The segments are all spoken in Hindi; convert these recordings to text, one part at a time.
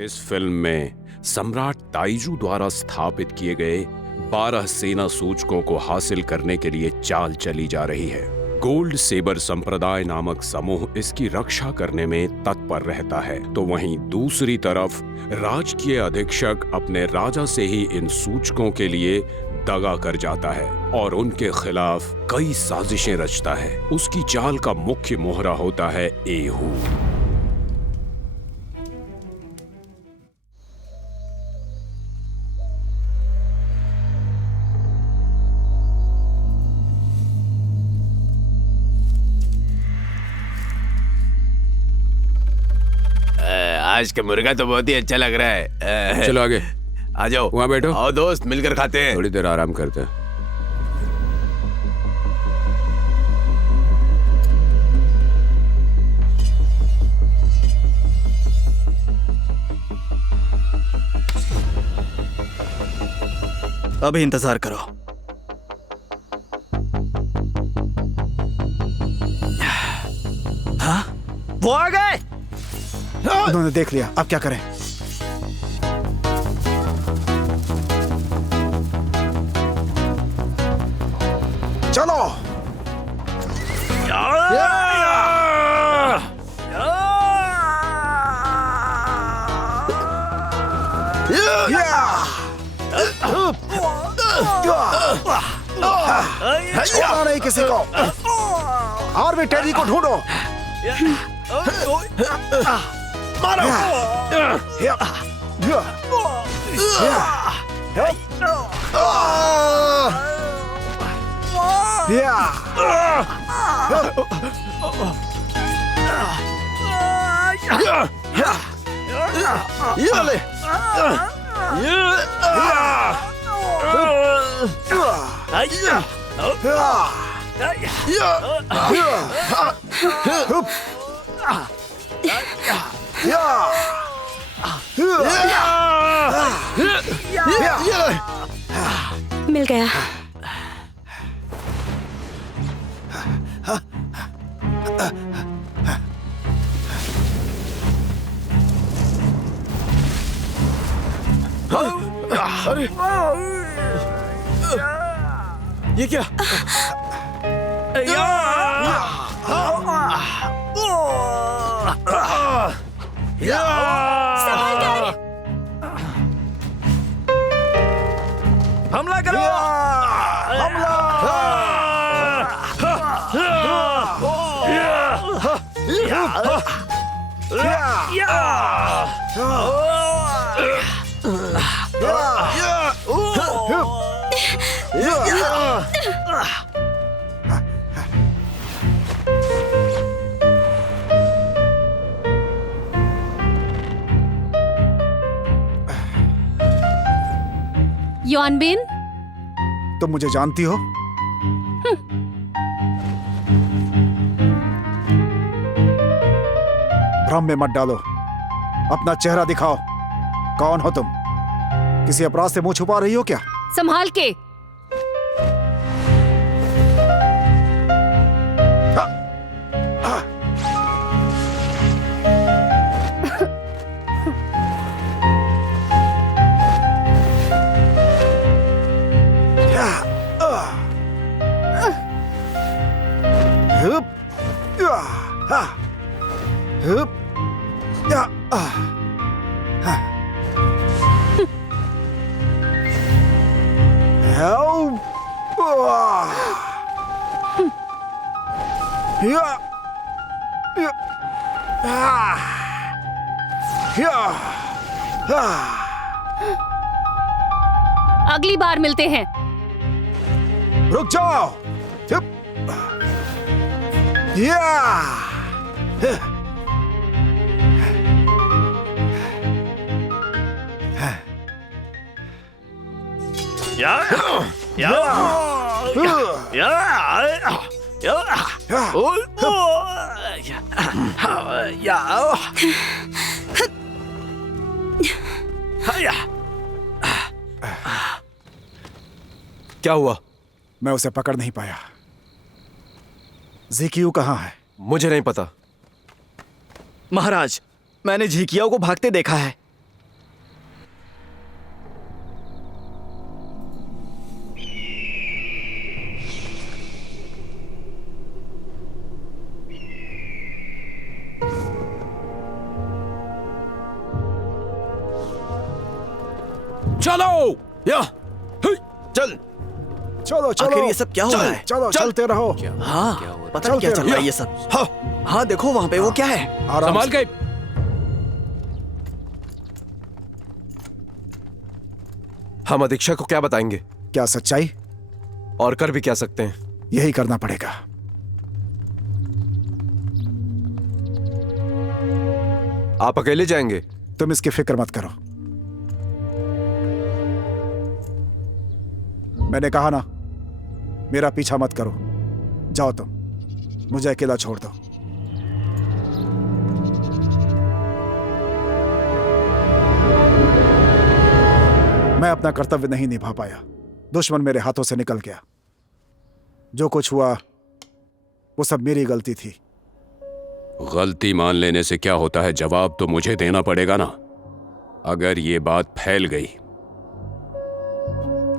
इस फिल्म में सम्राट ताइजू द्वारा स्थापित किए गए 12 सेना सूचकों को हासिल करने के लिए चाल चली जा रही है। गोल्ड सेबर संप्रदाय नामक समूह इसकी रक्षा करने में तत्पर रहता है, तो वहीं दूसरी तरफ राजकीय अधीक्षक अपने राजा से ही इन सूचकों के लिए दगा कर जाता है और उनके खिलाफ कई साजिशें रचता है। उसकी चाल का मुख्य मोहरा होता है एहू। आज का मुर्गा तो बहुत ही अच्छा लग रहा है। चलो आगे आ जाओ, वहाँ बैठो। आओ दोस्त, मिलकर खाते हैं। थोड़ी देर आराम करते हैं। अभी इंतजार करो। हाँ? वो आ गए। उन्होंने देख लिया, अब क्या करें? चलो। छोड़ना नहीं किसी को। और भी टेडी को ढूंढो। मारो। ये ले। मिल गया। अरे ये क्या? हमला करो! योनबिन, तुम मुझे जानती हो? भ्रम में मत डालो, अपना चेहरा दिखाओ। कौन हो तुम? किसी अपराध से मुंह छुपा रही हो क्या? संभाल के। अगली बार मिलते हैं। रुक जाओ। क्या हुआ? मैं उसे पकड़ नहीं पाया। ज़िकियू कहाँ है? मुझे नहीं पता। महाराज, मैंने झिकियाओं को भागते देखा है। चलो। या हे, चल। चलो चलो आखिर ये सब क्या हो रहा है? चलो चल। चलते रहो। हाँ, पता नहीं क्या चल रहा है ये सब। हाँ हाँ, देखो वहाँ पे वो क्या है। आराम संभाल से। के। हम अधीक्षक को क्या बताएंगे? क्या सच्चाई? और कर भी क्या सकते हैं? यही करना पड़ेगा। आप अकेले जाएंगे? तुम इसकी फिक्र मत करो। मैंने कहा ना, मेरा पीछा मत करो। जाओ तुम, मुझे अकेला छोड़ दो। मैं अपना कर्तव्य नहीं निभा पाया। दुश्मन मेरे हाथों से निकल गया। जो कुछ हुआ वो सब मेरी गलती थी। गलती मान लेने से क्या होता है? जवाब तो मुझे देना पड़ेगा ना। अगर ये बात फैल गई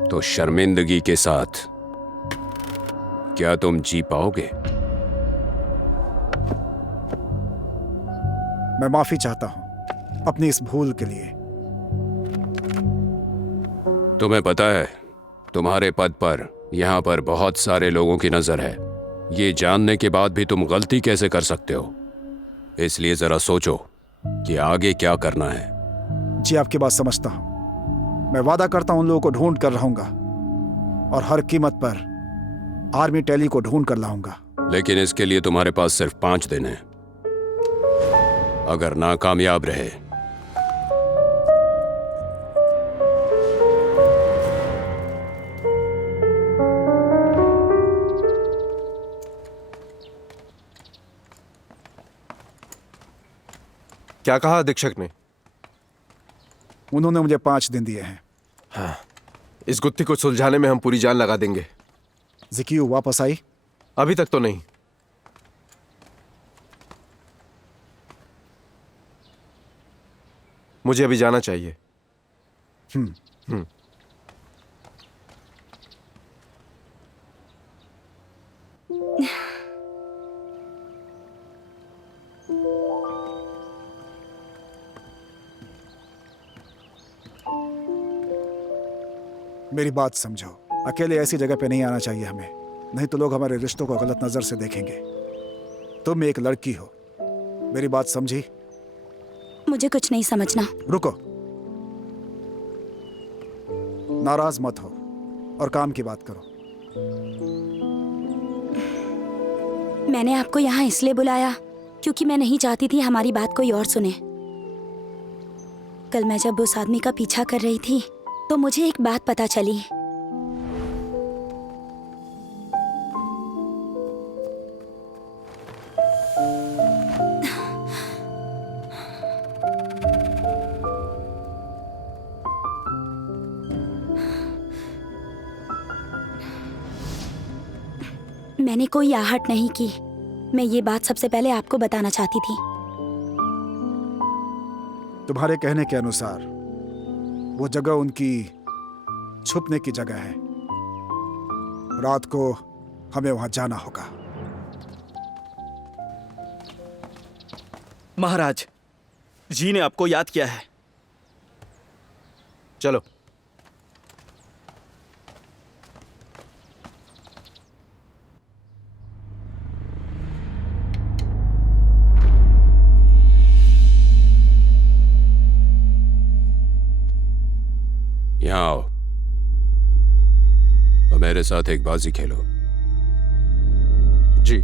तो शर्मिंदगी के साथ क्या तुम जी पाओगे? मैं माफी चाहता हूं अपनी इस भूल के लिए। तुम्हें पता है, तुम्हारे पद पर यहां पर बहुत सारे लोगों की नजर है। ये जानने के बाद भी तुम गलती कैसे कर सकते हो? इसलिए जरा सोचो कि आगे क्या करना है। जी, आपकी बात समझता हूं। मैं वादा करता हूं उन लोगों को ढूंढ कर रहूंगा और हर कीमत पर आर्मी टैली को ढूंढ कर लाऊंगा। लेकिन इसके लिए तुम्हारे पास सिर्फ 5 दिन है। अगर नाकामयाब रहे क्या कहा अधीक्षक ने? उन्होंने मुझे 5 दिन दिए हैं। इस गुत्थी को सुलझाने में हम पूरी जान लगा देंगे। जिकियो वापस आई? अभी तक तो नहीं। मुझे अभी जाना चाहिए। मेरी बात समझो। अकेले ऐसी जगह पे नहीं आना चाहिए हमें, नहीं तो लोग हमारे रिश्तों को गलत नजर से देखेंगे। तुम एक लड़की हो, मेरी बात समझी? मुझे कुछ नहीं समझना। रुको, नाराज मत हो और काम की बात करो। मैंने आपको यहाँ इसलिए बुलाया क्योंकि मैं नहीं चाहती थी हमारी बात कोई और सुने। कल मैं जब उस आदमी का पीछा कर रही थी तो मुझे एक बात पता चली। मैंने कोई आहट नहीं की। मैं ये बात सबसे पहले आपको बताना चाहती थी। तुम्हारे कहने के अनुसार वो जगह उनकी छुपने की जगह है। रात को हमें वहां जाना होगा। महाराज जी ने आपको याद किया है। चलो। यहाँ आओ और मेरे साथ एक बाजी खेलो। जी।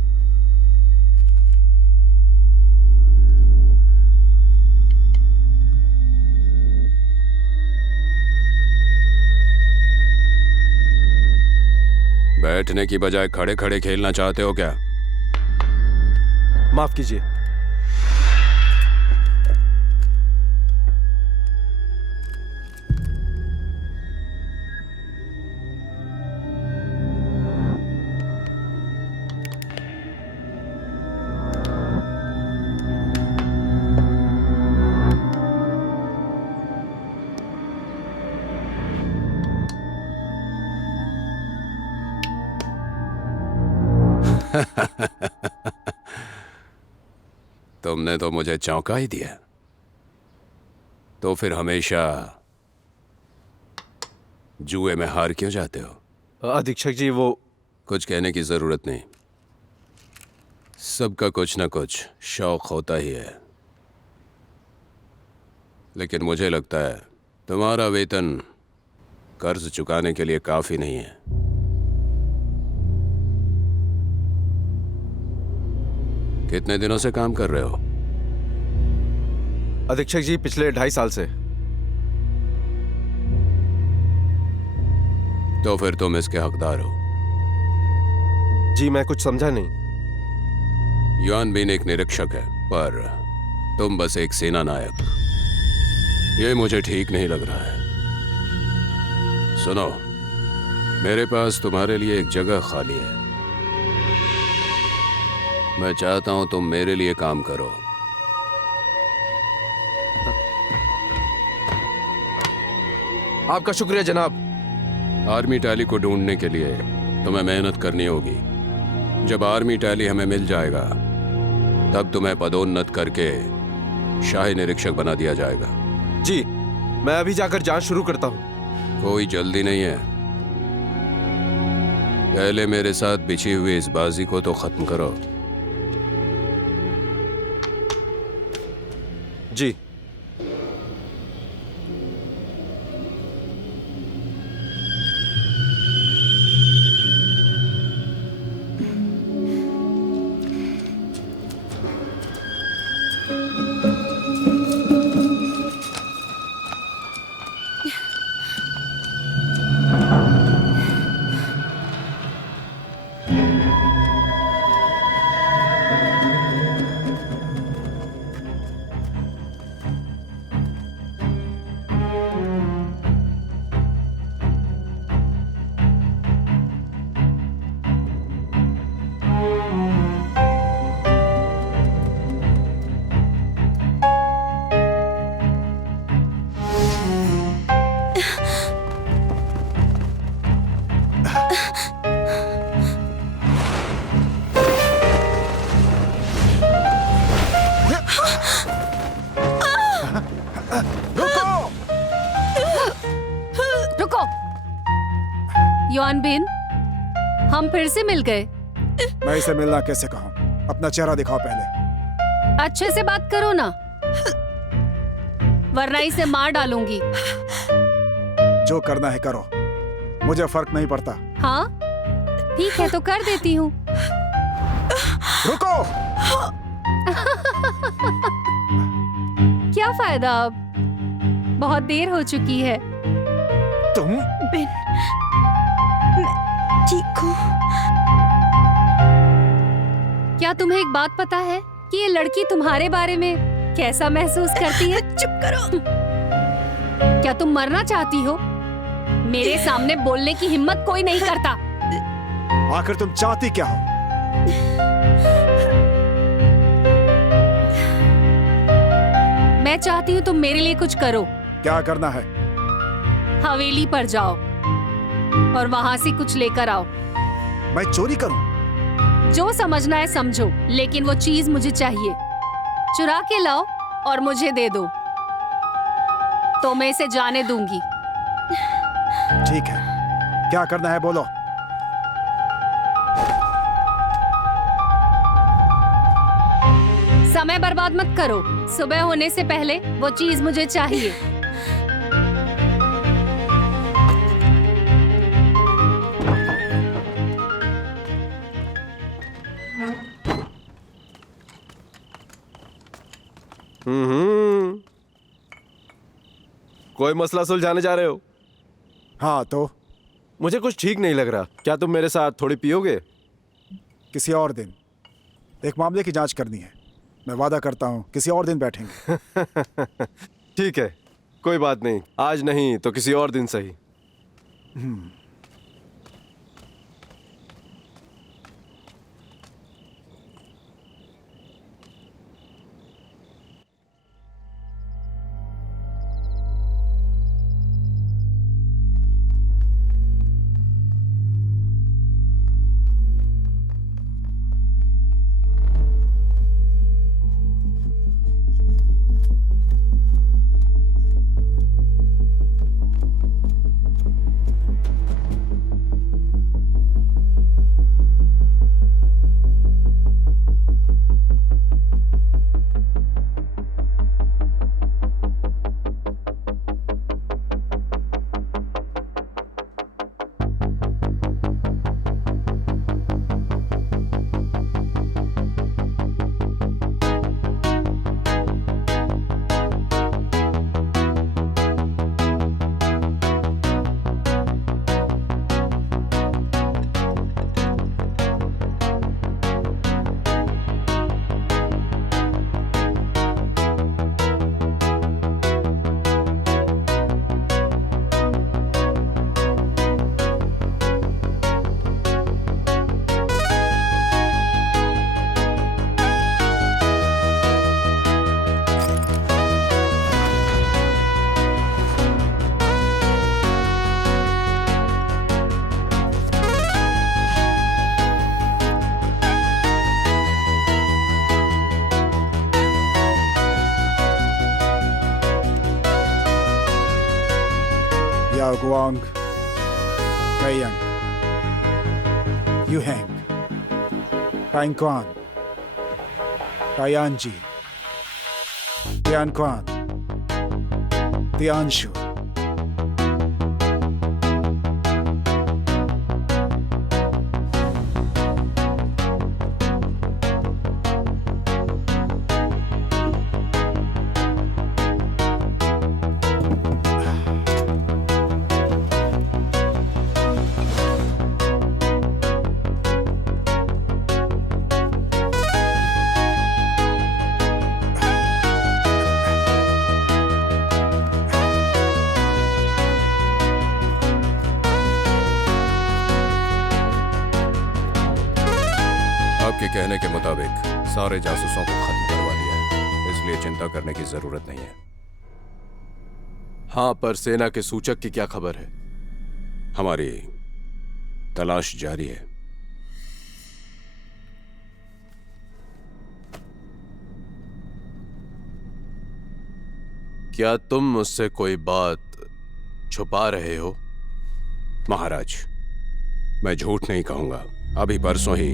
बैठने की बजाय खड़े खड़े खेलना चाहते हो क्या? माफ कीजिए। तुमने तो मुझे चौंका ही दिया। तो फिर हमेशा जुए में हार क्यों जाते हो? अधीक्षक जी वो कुछ कहने की जरूरत नहीं। सबका कुछ ना कुछ शौक होता ही है, लेकिन मुझे लगता है तुम्हारा वेतन कर्ज चुकाने के लिए काफी नहीं है। कितने दिनों से काम कर रहे हो? अधीक्षक जी पिछले 2.5 साल से। तो फिर तुम इसके हकदार हो। जी मैं कुछ समझा नहीं। युआन बिन एक निरीक्षक है, पर तुम बस एक सेना नायक। ये मुझे ठीक नहीं लग रहा है। सुनो, मेरे पास तुम्हारे लिए एक जगह खाली है। मैं चाहता हूं तुम मेरे लिए काम करो। आपका शुक्रिया जनाब। आर्मी टैली को ढूंढने के लिए तुम्हें मेहनत करनी होगी। जब आर्मी टैली हमें मिल जाएगा, तब तुम्हें पदोन्नत करके शाही निरीक्षक बना दिया जाएगा। जी मैं अभी जाकर जांच शुरू करता हूँ। कोई जल्दी नहीं है। पहले मेरे साथ बिछी हुई इस बाजी को तो खत्म करो। जी रुको। युआन बिन, हम फिर से मिल गए। मैं इसे मिलना कैसे कहूँ? अपना चेहरा दिखाओ पहले। अच्छे से बात करो ना, वरना इसे मार डालूंगी। जो करना है करो, मुझे फर्क नहीं पड़ता। हाँ ठीक है, तो कर देती हूँ। रुको। क्या फायदा अब, बहुत देर हो चुकी है। तुम बिन, मैं ठीक हूँ। क्या तुम्हें एक बात पता है कि ये लड़की तुम्हारे बारे में कैसा महसूस करती है? चुप करो। क्या तुम मरना चाहती हो? मेरे सामने बोलने की हिम्मत कोई नहीं करता। आखिर तुम चाहती क्या हो? मैं चाहती हूँ तुम मेरे लिए कुछ करो। क्या करना है? हवेली पर जाओ और वहां से कुछ लेकर आओ। मैं चोरी करूं? जो समझना है समझो, लेकिन वो चीज मुझे चाहिए। चुरा के लाओ और मुझे दे दो, तो मैं इसे जाने दूंगी। ठीक है, क्या करना है बोलो। समय बर्बाद मत करो। सुबह होने से पहले वो चीज मुझे चाहिए। कोई मसला सुलझाने जा रहे हो? हाँ तो मुझे कुछ ठीक नहीं लग रहा। क्या तुम मेरे साथ थोड़ी पियोगे? किसी और दिन। एक मामले की जांच करनी है। मैं वादा करता हूँ किसी और दिन बैठेंगे। ठीक है, कोई बात नहीं। आज नहीं तो किसी और दिन सही। Yao Guang, Taiyang, Yuheng, Taiquan, Taianji, Tianquan, Tianshu. आपके कहने के मुताबिक सारे जासूसों को खत्म करवा दिया है, इसलिए चिंता करने की जरूरत नहीं है। हाँ, पर सेना के सूचक की क्या खबर है? हमारी तलाश जारी है। क्या तुम मुझसे कोई बात छुपा रहे हो? महाराज, मैं झूठ नहीं कहूंगा। अभी परसों ही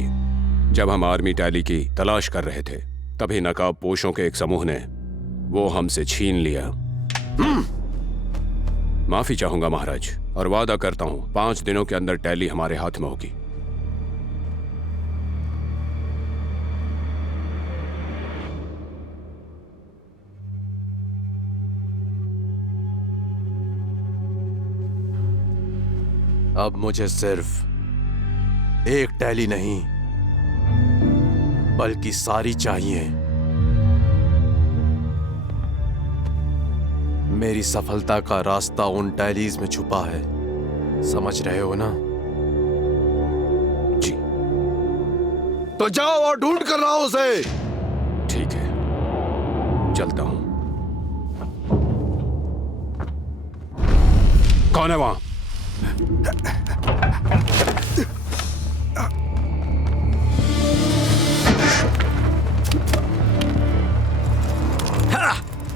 जब हम आर्मी टैली की तलाश कर रहे थे, तभी नकाब पोशों के एक समूह ने वो हमसे छीन लिया। माफी चाहूंगा महाराज, और वादा करता हूं 5 दिनों के अंदर टैली हमारे हाथ में होगी। अब मुझे सिर्फ एक टैली नहीं, बल्कि सारी चाहिए। मेरी सफलता का रास्ता उन टैलीज में छुपा है, समझ रहे हो ना? जी तो जाओ और ढूंढ कर लाओ उसे। ठीक है, चलता हूं। कौन है वहां?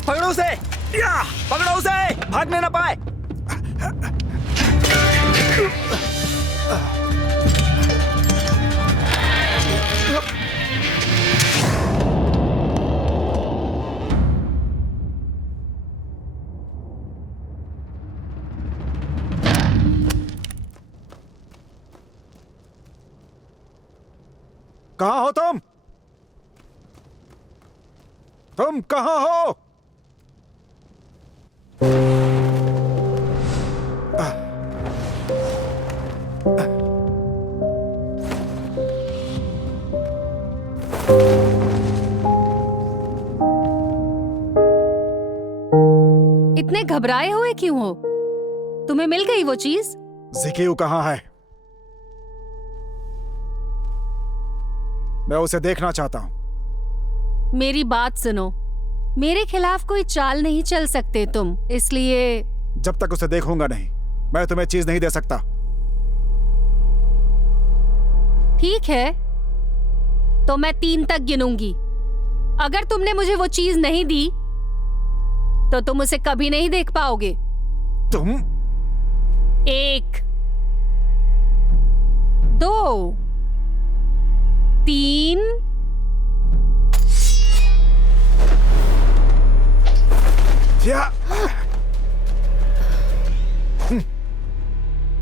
पकड़ो उसे, पकड़ो उसे, भागने ना पाए। कहाँ हो तुम? तुम कहाँ हो? इतने घबराए हुए क्यों हो? तुम्हें मिल गई वो चीज? जिकियू कहाँ है? मैं उसे देखना चाहता हूं। मेरी बात सुनो, मेरे खिलाफ कोई चाल नहीं चल सकते तुम, इसलिए जब तक उसे देखूंगा नहीं, मैं तुम्हें चीज नहीं दे सकता। ठीक है, तो मैं 3 तक गिनूंगी। अगर तुमने मुझे वो चीज नहीं दी तो तुम उसे कभी नहीं देख पाओगे। तुम 1 2 3 या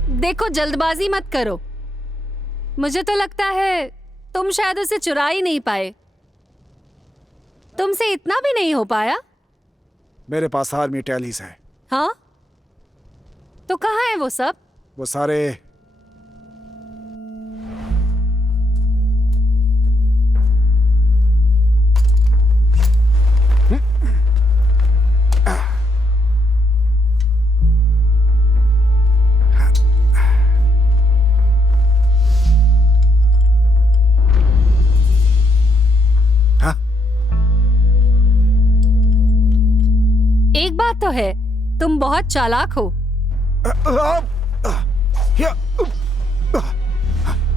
देखो, जल्दबाजी मत करो। मुझे तो लगता है तुम शायद उसे चुरा ही नहीं पाए। तुमसे इतना भी नहीं हो पाया? मेरे पास आर्मी टैलीज है। हाँ, तो कहाँ है वो सब? वो सारे एक बात तो है, तुम बहुत चालाक हो।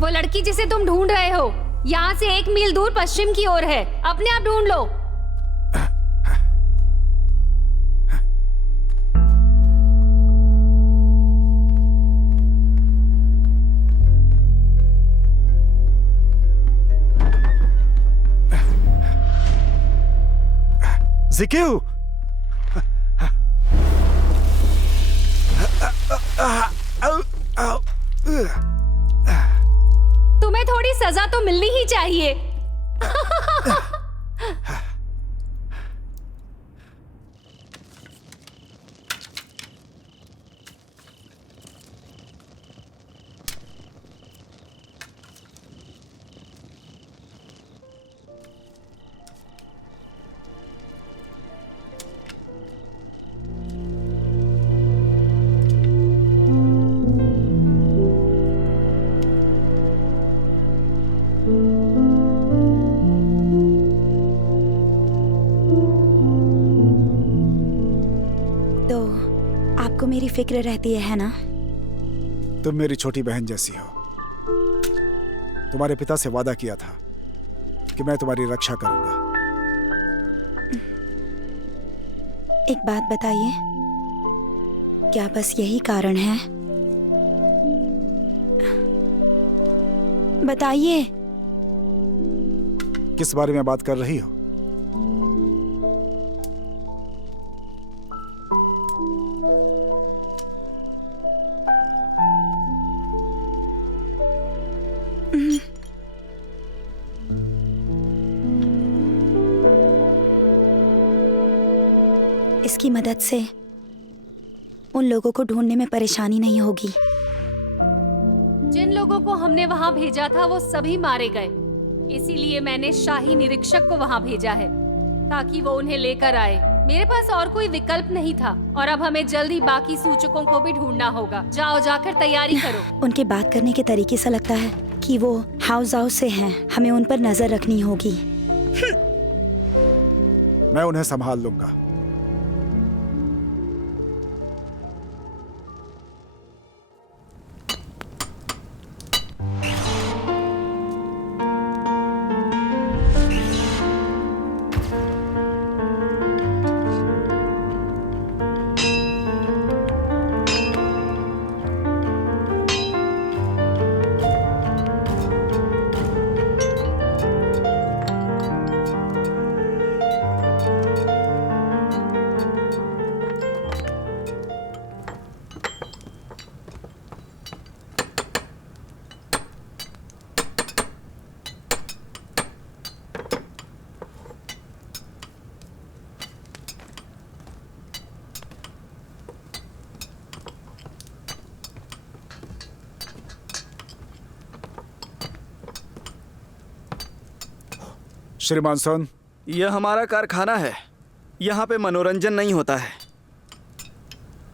वो लड़की जिसे तुम ढूंढ रहे हो यहाँ से 1 मील दूर पश्चिम की ओर है। अपने आप ढूंढ लो। जिक्यू! तुम्हें थोड़ी सजा तो मिलनी ही चाहिए। तो आपको मेरी फिक्र रहती है ना? तुम मेरी छोटी बहन जैसी हो। तुम्हारे पिता से वादा किया था कि मैं तुम्हारी रक्षा करूंगा। एक बात बताइए, क्या बस यही कारण है? बताइए। किस बारे में बात कर रही हो? इसकी मदद से उन लोगों को ढूंढने में परेशानी नहीं होगी। जिन लोगों को हमने वहाँ भेजा था वो सभी मारे गए, इसीलिए मैंने शाही निरीक्षक को वहाँ भेजा है ताकि वो उन्हें लेकर आए। मेरे पास और कोई विकल्प नहीं था और अब हमें जल्द ही बाकी सूचकों को भी ढूंढना होगा। जाओ, जाकर तैयारी करो। उनके बात करने के तरीके से लगता है कि वो हाउस से हैं। हमें उन पर नजर रखनी होगी। मैं उन्हें संभाल लूंगा। श्रीमान सोन, यह हमारा कारखाना है। यहाँ पे मनोरंजन नहीं होता है।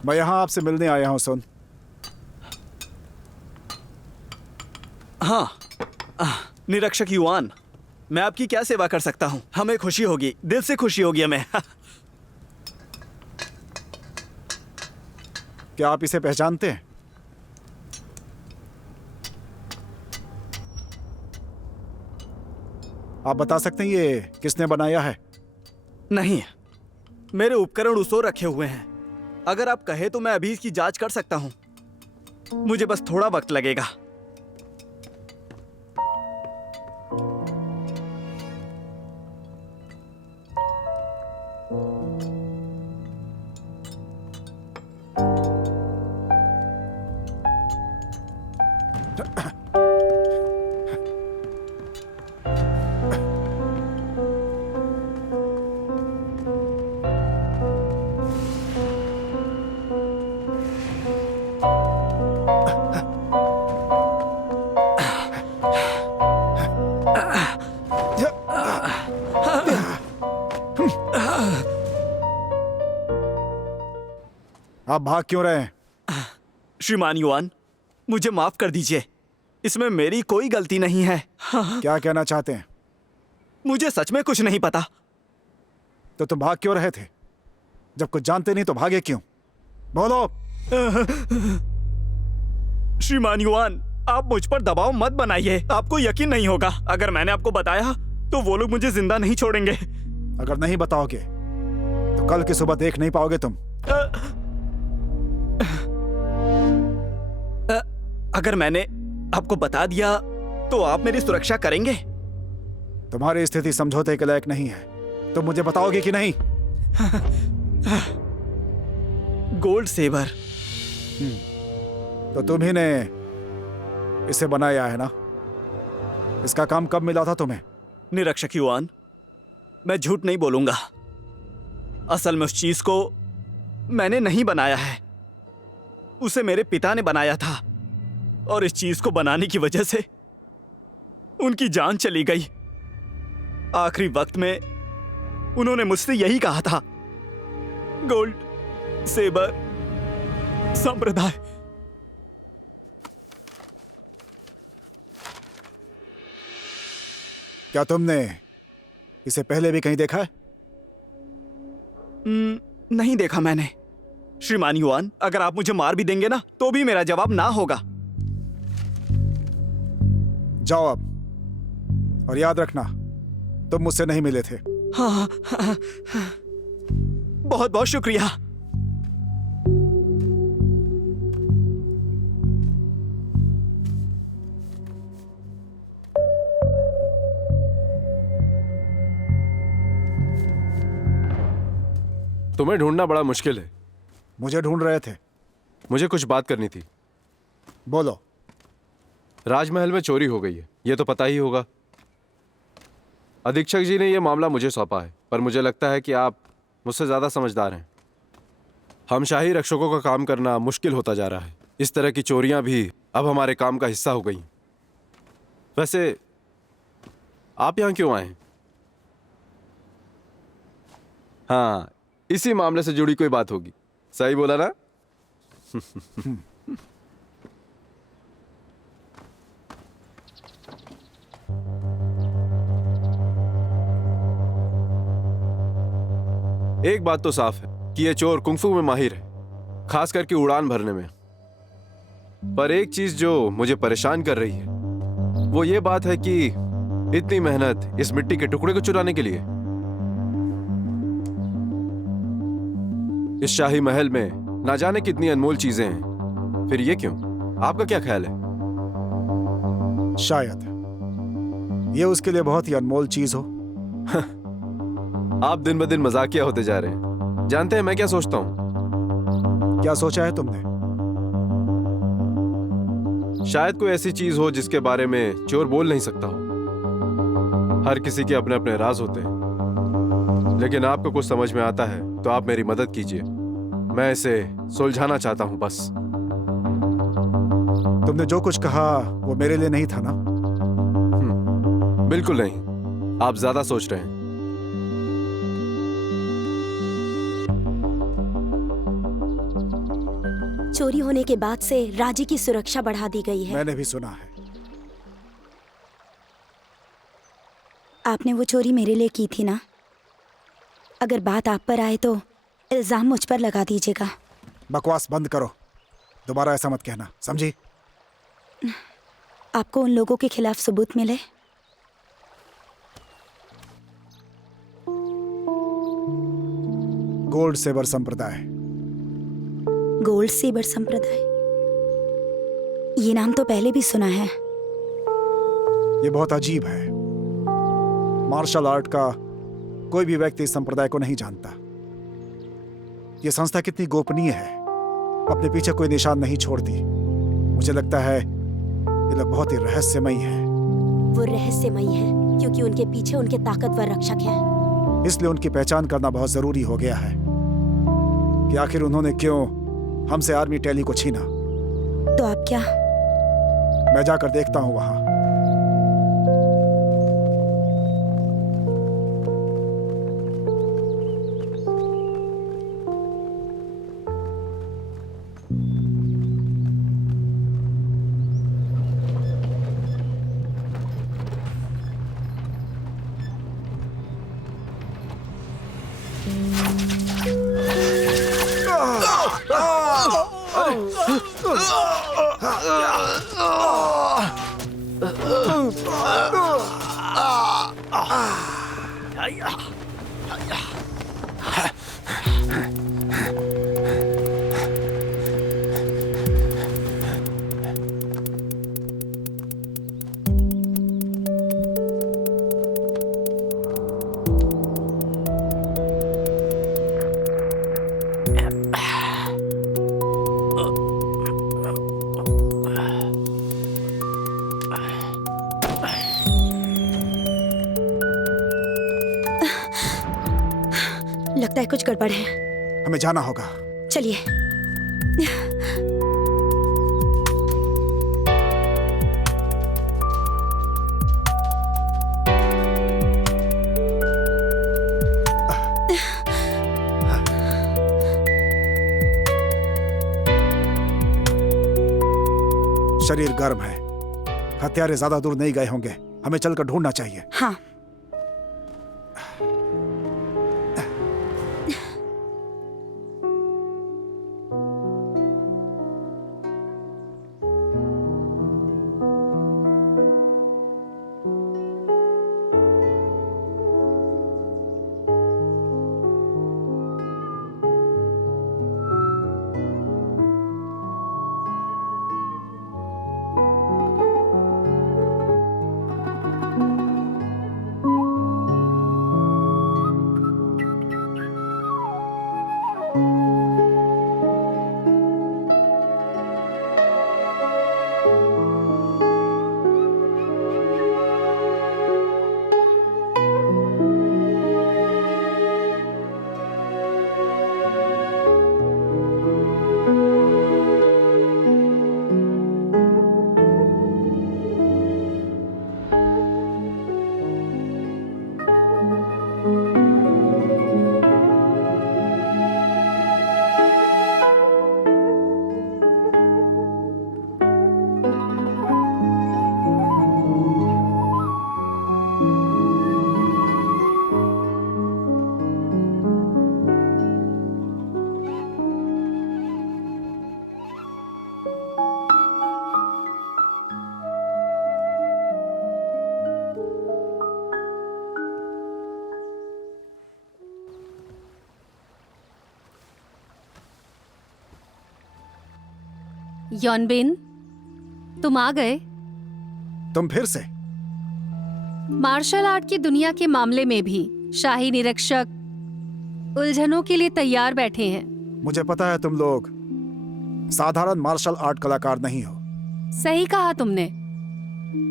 मैं यहाँ आपसे मिलने आया हूँ सोन। हाँ, निरीक्षक युआन, मैं आपकी क्या सेवा कर सकता हूँ? हमें खुशी होगी, दिल से खुशी होगी हमें। क्या आप इसे पहचानते हैं? आप बता सकते हैं ये किसने बनाया है? नहीं, मेरे उपकरण उस ओर रखे हुए हैं। अगर आप कहे तो मैं अभी इसकी जांच कर सकता हूँ। मुझे बस थोड़ा वक्त लगेगा। आप भाग क्यों रहे हैं? श्रीमान युआन, मुझे माफ कर दीजिए। इसमें मेरी कोई गलती नहीं है। क्या कहना चाहते हैं? मुझे सच में कुछ नहीं पता। तो तुम भाग क्यों रहे थे? जब कुछ जानते नहीं तो भागे क्यों? बोलो। श्रीमान युआन, आप मुझ पर दबाव मत बनाइए। आपको यकीन नहीं होगा। अगर मैंने आपको बताया तो वो लोग मुझे जिंदा नहीं छोड़ेंगे। अगर नहीं बताओगे तो कल की सुबह देख नहीं पाओगे तुम। अगर मैंने आपको बता दिया तो आप मेरी सुरक्षा करेंगे? तुम्हारी स्थिति समझौते के लायक नहीं है। तुम मुझे बताओगे कि नहीं? Gold sabre. तो तुम्ही ने इसे बनाया है ना? इसका काम कब मिला था तुम्हें? निरीक्षक युआन, मैं झूठ नहीं बोलूंगा। असल में उस चीज को मैंने नहीं बनाया है, उसे मेरे पिता ने बनाया था। और इस चीज को बनाने की वजह से उनकी जान चली गई। आखिरी वक्त में उन्होंने मुझसे यही कहा था, गोल्ड सेबर संप्रदाय। क्या तुमने इसे पहले भी कहीं देखा है? नहीं देखा मैंने। श्रीमान युआन, अगर आप मुझे मार भी देंगे ना, तो भी मेरा जवाब ना होगा। जाओ अब, और याद रखना तुम मुझसे नहीं मिले थे। हाँ, बहुत बहुत शुक्रिया। तुम्हें ढूंढना बड़ा मुश्किल है। मुझे ढूंढ रहे थे। मुझे कुछ बात करनी थी। बोलो। राजमहल में चोरी हो गई है, ये तो पता ही होगा। अधीक्षक जी ने यह मामला मुझे सौंपा है, पर मुझे लगता है कि आप मुझसे ज्यादा समझदार हैं। हम शाही रक्षकों का काम करना मुश्किल होता जा रहा है। इस तरह की चोरियां भी अब हमारे काम का हिस्सा हो गई। वैसे आप यहां क्यों आए हैं? हाँ, इसी मामले से जुड़ी कोई बात होगी। सही बोला ना? एक बात तो साफ है कि ये चोर कुंफू में माहिर है, खास करके उड़ान भरने में। पर एक चीज जो मुझे परेशान कर रही है वो ये बात है कि इतनी मेहनत इस मिट्टी के टुकड़े को चुराने के लिए। इस शाही महल में ना जाने कितनी अनमोल चीजें हैं, फिर ये क्यों? आपका क्या ख्याल है? शायद ये उसके लिए बहुत ही अनमोल चीज हो। आप दिन ब दिन मजाकिया होते जा रहे हैं। जानते हैं मैं क्या सोचता हूं? क्या सोचा है तुमने? शायद कोई ऐसी चीज हो जिसके बारे में चोर बोल नहीं सकता हो। हर किसी के अपने अपने राज होते हैं, लेकिन आपको कुछ समझ में आता है तो आप मेरी मदद कीजिए। मैं इसे सुलझाना चाहता हूं बस। तुमने जो कुछ कहा वो मेरे लिए नहीं था ना? बिल्कुल नहीं, आप ज्यादा सोच रहे हैं। चोरी होने के बाद से राजी की सुरक्षा बढ़ा दी गई है। मैंने भी सुना है। आपने वो चोरी मेरे लिए की थी ना? अगर बात आप पर आए तो इल्जाम मुझ पर लगा दीजिएगा। बकवास बंद करो, दोबारा ऐसा मत कहना, समझी? आपको उन लोगों के खिलाफ सबूत मिले? गोल्ड सेबर संप्रदाय। गोल्ड सेबर संप्रदाय, ये नाम तो पहले भी सुना है। ये बहुत अजीब है। मार्शल आर्ट का कोई भी व्यक्ति इस संप्रदाय को नहीं जानता। ये संस्था कितनी गोपनीय है, अपने पीछे कोई निशान नहीं छोड़ती। मुझे लगता है ये लोग बहुत ही रहस्यमयी हैं। वो रहस्यमयी है क्योंकि उनके पीछे उनके ताकतवर रक्षक हैं। इसलिए उनकी पहचान करना बहुत जरूरी हो गया है कि आखिर उन्होंने क्यों हमसे आर्मी टेली को छीना। तो आप क्या? मैं जाकर देखता हूं वहां। लगता है कुछ गड़बड़ है। हमें जाना होगा। चलिए। शरीर गर्म है, हत्यारे ज्यादा दूर नहीं गए होंगे, हमें चलकर ढूंढना चाहिए। हाँ। यॉनबिन, तुम आ गए। तुम फिर से? मार्शल आर्ट की दुनिया के मामले में भी शाही निरीक्षक उलझनों के लिए तैयार बैठे हैं। मुझे पता है तुम लोग साधारण मार्शल आर्ट कलाकार नहीं हो। सही कहा तुमने।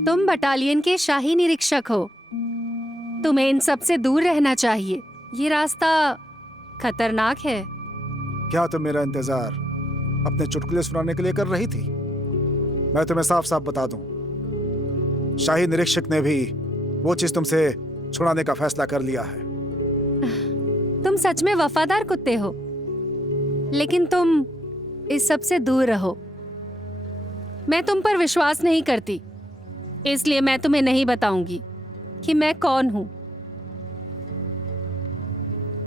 तुम बटालियन के शाही निरीक्षक हो। तुम्हें इन सब से दूर रहना चाहिए। ये रास्ता खतरनाक है। क्या तुम मेरा इंतजार अपने चुटकुले सुनाने के लिए कर रही थी? मैं तुम्हें साफ साफ बता दूं, शाही निरीक्षक ने भी वो चीज तुमसे छुड़ाने का फैसला कर लिया है। तुम सच में वफादार कुत्ते हो, लेकिन तुम इस सब से दूर रहो। मैं तुम पर विश्वास नहीं करती, इसलिए मैं तुम्हें नहीं बताऊंगी कि मैं कौन हूं।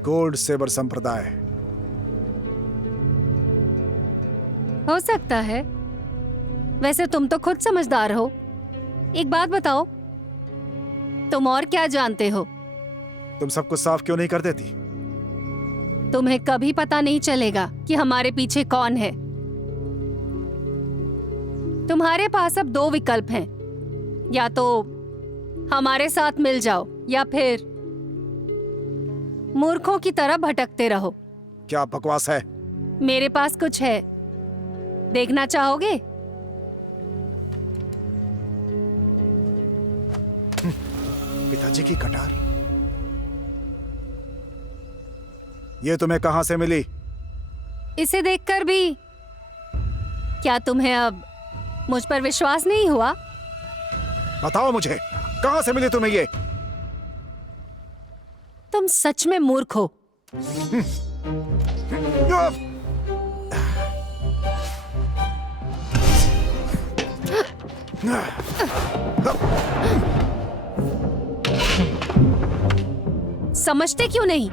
गोल्ड सेबर संप्रदाय। हो सकता है। वैसे तुम तो खुद समझदार हो। एक बात बताओ, तुम और क्या जानते हो? तुम सब कुछ साफ क्यों नहीं कर देती? तुम्हें कभी पता नहीं चलेगा कि हमारे पीछे कौन है। तुम्हारे पास अब दो विकल्प हैं, या तो हमारे साथ मिल जाओ या फिर मूर्खों की तरह भटकते रहो। क्या बकवास है? मेरे पास कुछ है, देखना चाहोगे? पिताजी की कटार। ये तुम्हें कहां से मिली? इसे देखकर भी क्या तुम्हें अब मुझ पर विश्वास नहीं हुआ? बताओ मुझे, कहां से मिली तुम्हें ये? तुम सच में मूर्ख हो। समझते क्यों नहीं?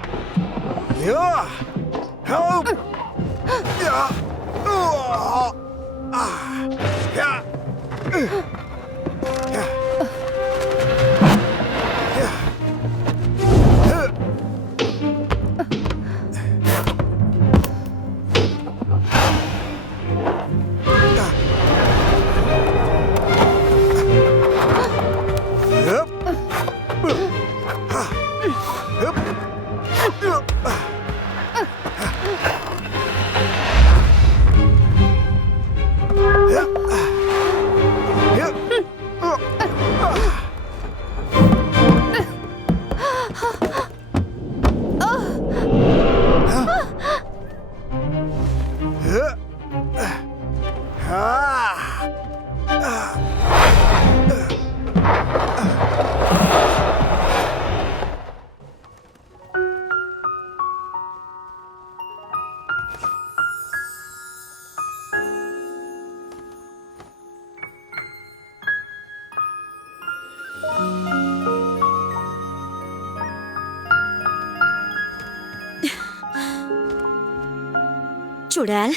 चुड़ैल।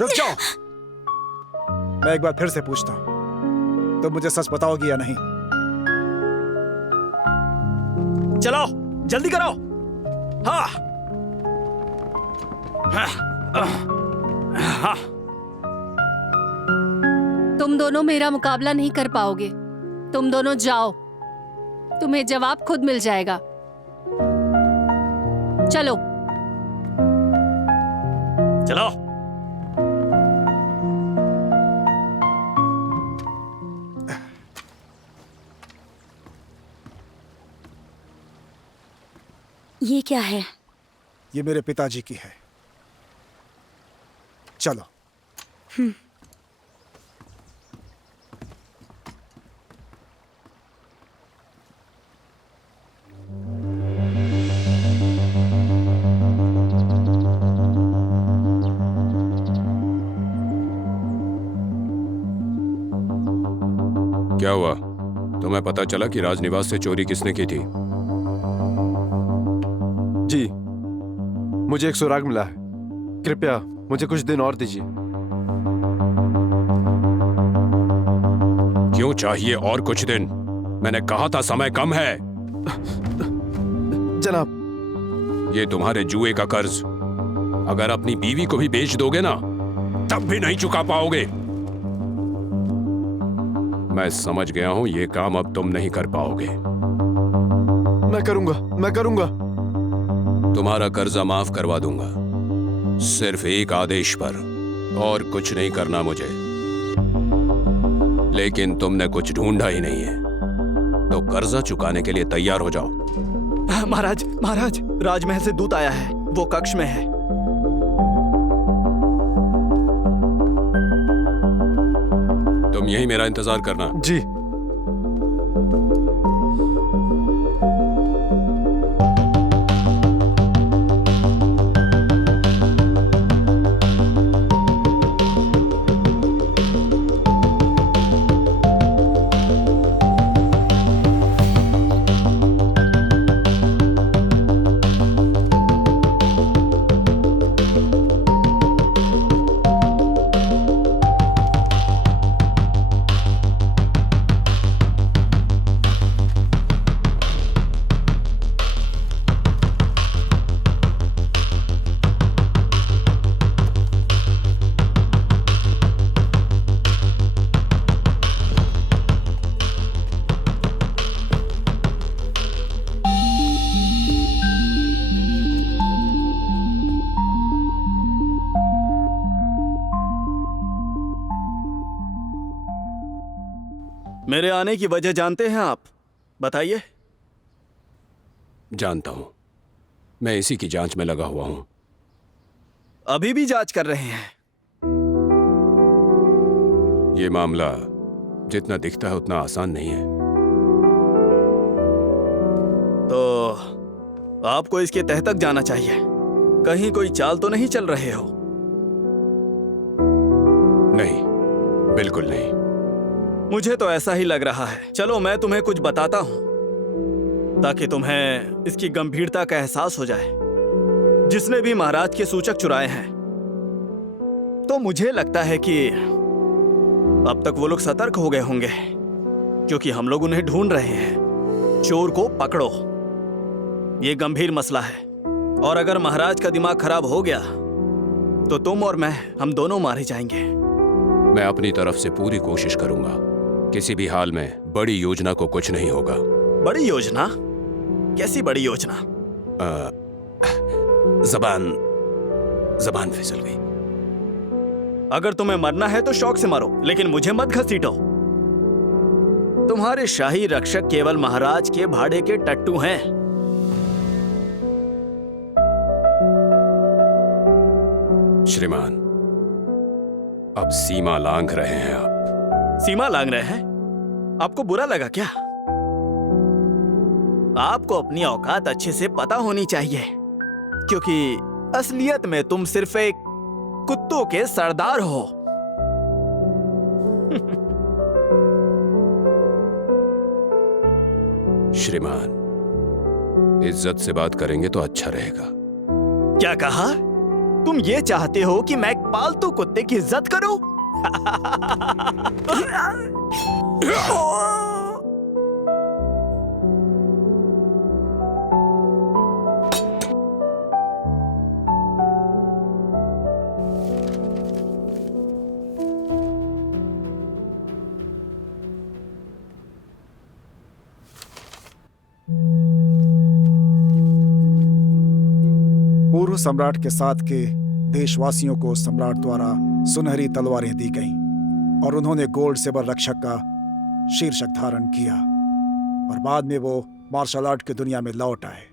रुक जाओ। मैं एक बार फिर से पूछता हूं, तुम मुझे सच बताओगी या नहीं? चलाओ, जल्दी करो। हाँ हाँ। तुम दोनों मेरा मुकाबला नहीं कर पाओगे। तुम दोनों जाओ, तुम्हें जवाब खुद मिल जाएगा। चलो चलो। ये क्या है? ये मेरे पिताजी की है। चलो। क्या हुआ? तुम्हें पता चला कि राजनिवास से चोरी किसने की थी? जी, मुझे एक सुराग मिला है। कृपया मुझे कुछ दिन और दीजिए। क्यों चाहिए और कुछ दिन? मैंने कहा था समय कम है। जनाब, ये तुम्हारे जुए का कर्ज अगर अपनी बीवी को भी बेच दोगे ना, तब भी नहीं चुका पाओगे। मैं समझ गया हूं ये काम अब तुम नहीं कर पाओगे। मैं करूंगा। तुम्हारा कर्जा माफ करवा दूंगा, सिर्फ एक आदेश पर, और कुछ नहीं करना मुझे। लेकिन तुमने कुछ ढूंढा ही नहीं है, तो कर्जा चुकाने के लिए तैयार हो जाओ। महाराज, राजमहल से दूत आया है, वो कक्ष में है। तुम यही मेरा इंतजार करना। जी। मेरे आने की वजह जानते हैं आप? बताइए। जानता हूं, मैं इसी की जांच में लगा हुआ हूं। अभी भी जांच कर रहे हैं? ये मामला जितना दिखता है उतना आसान नहीं है। तो आपको इसके तह तक जाना चाहिए। कहीं कोई चाल तो नहीं चल रहे हो? नहीं, बिल्कुल नहीं। मुझे तो ऐसा ही लग रहा है। चलो मैं तुम्हें कुछ बताता हूं ताकि तुम्हें इसकी गंभीरता का एहसास हो जाए। जिसने भी महाराज के सूचक चुराए हैं, तो मुझे लगता है कि अब तक वो लोग सतर्क हो गए होंगे, क्योंकि हम लोग उन्हें ढूंढ रहे हैं। चोर को पकड़ो, ये गंभीर मसला है। और अगर महाराज का दिमाग खराब हो गया तो तुम और मैं, हम दोनों मारे जाएंगे। मैं अपनी तरफ से पूरी कोशिश करूंगा। किसी भी हाल में बड़ी योजना को कुछ नहीं होगा। बड़ी योजना? कैसी बड़ी योजना? जबान फिसल गई। अगर तुम्हें मरना है तो शौक से मरो, लेकिन मुझे मत घसीटो। तुम्हारे शाही रक्षक केवल महाराज के भाड़े के टट्टू हैं। श्रीमान, अब सीमा लांघ रहे हैं आप। सीमा लांघ रहे हैं? आपको बुरा लगा क्या? आपको अपनी औकात अच्छे से पता होनी चाहिए, क्योंकि असलियत में तुम सिर्फ एक कुत्तों के सरदार हो। श्रीमान, इज्जत से बात करेंगे तो अच्छा रहेगा। क्या कहा? तुम ये चाहते हो कि मैं एक पालतू कुत्ते की इज्जत करूं? पूर्व सम्राट के साथ के देशवासियों को सम्राट द्वारा सुनहरी तलवारें दी गईं और उन्होंने गोल्ड सेबर रक्षक का शीर्षक धारण किया और बाद में वो मार्शल आर्ट की दुनिया में लौट आए।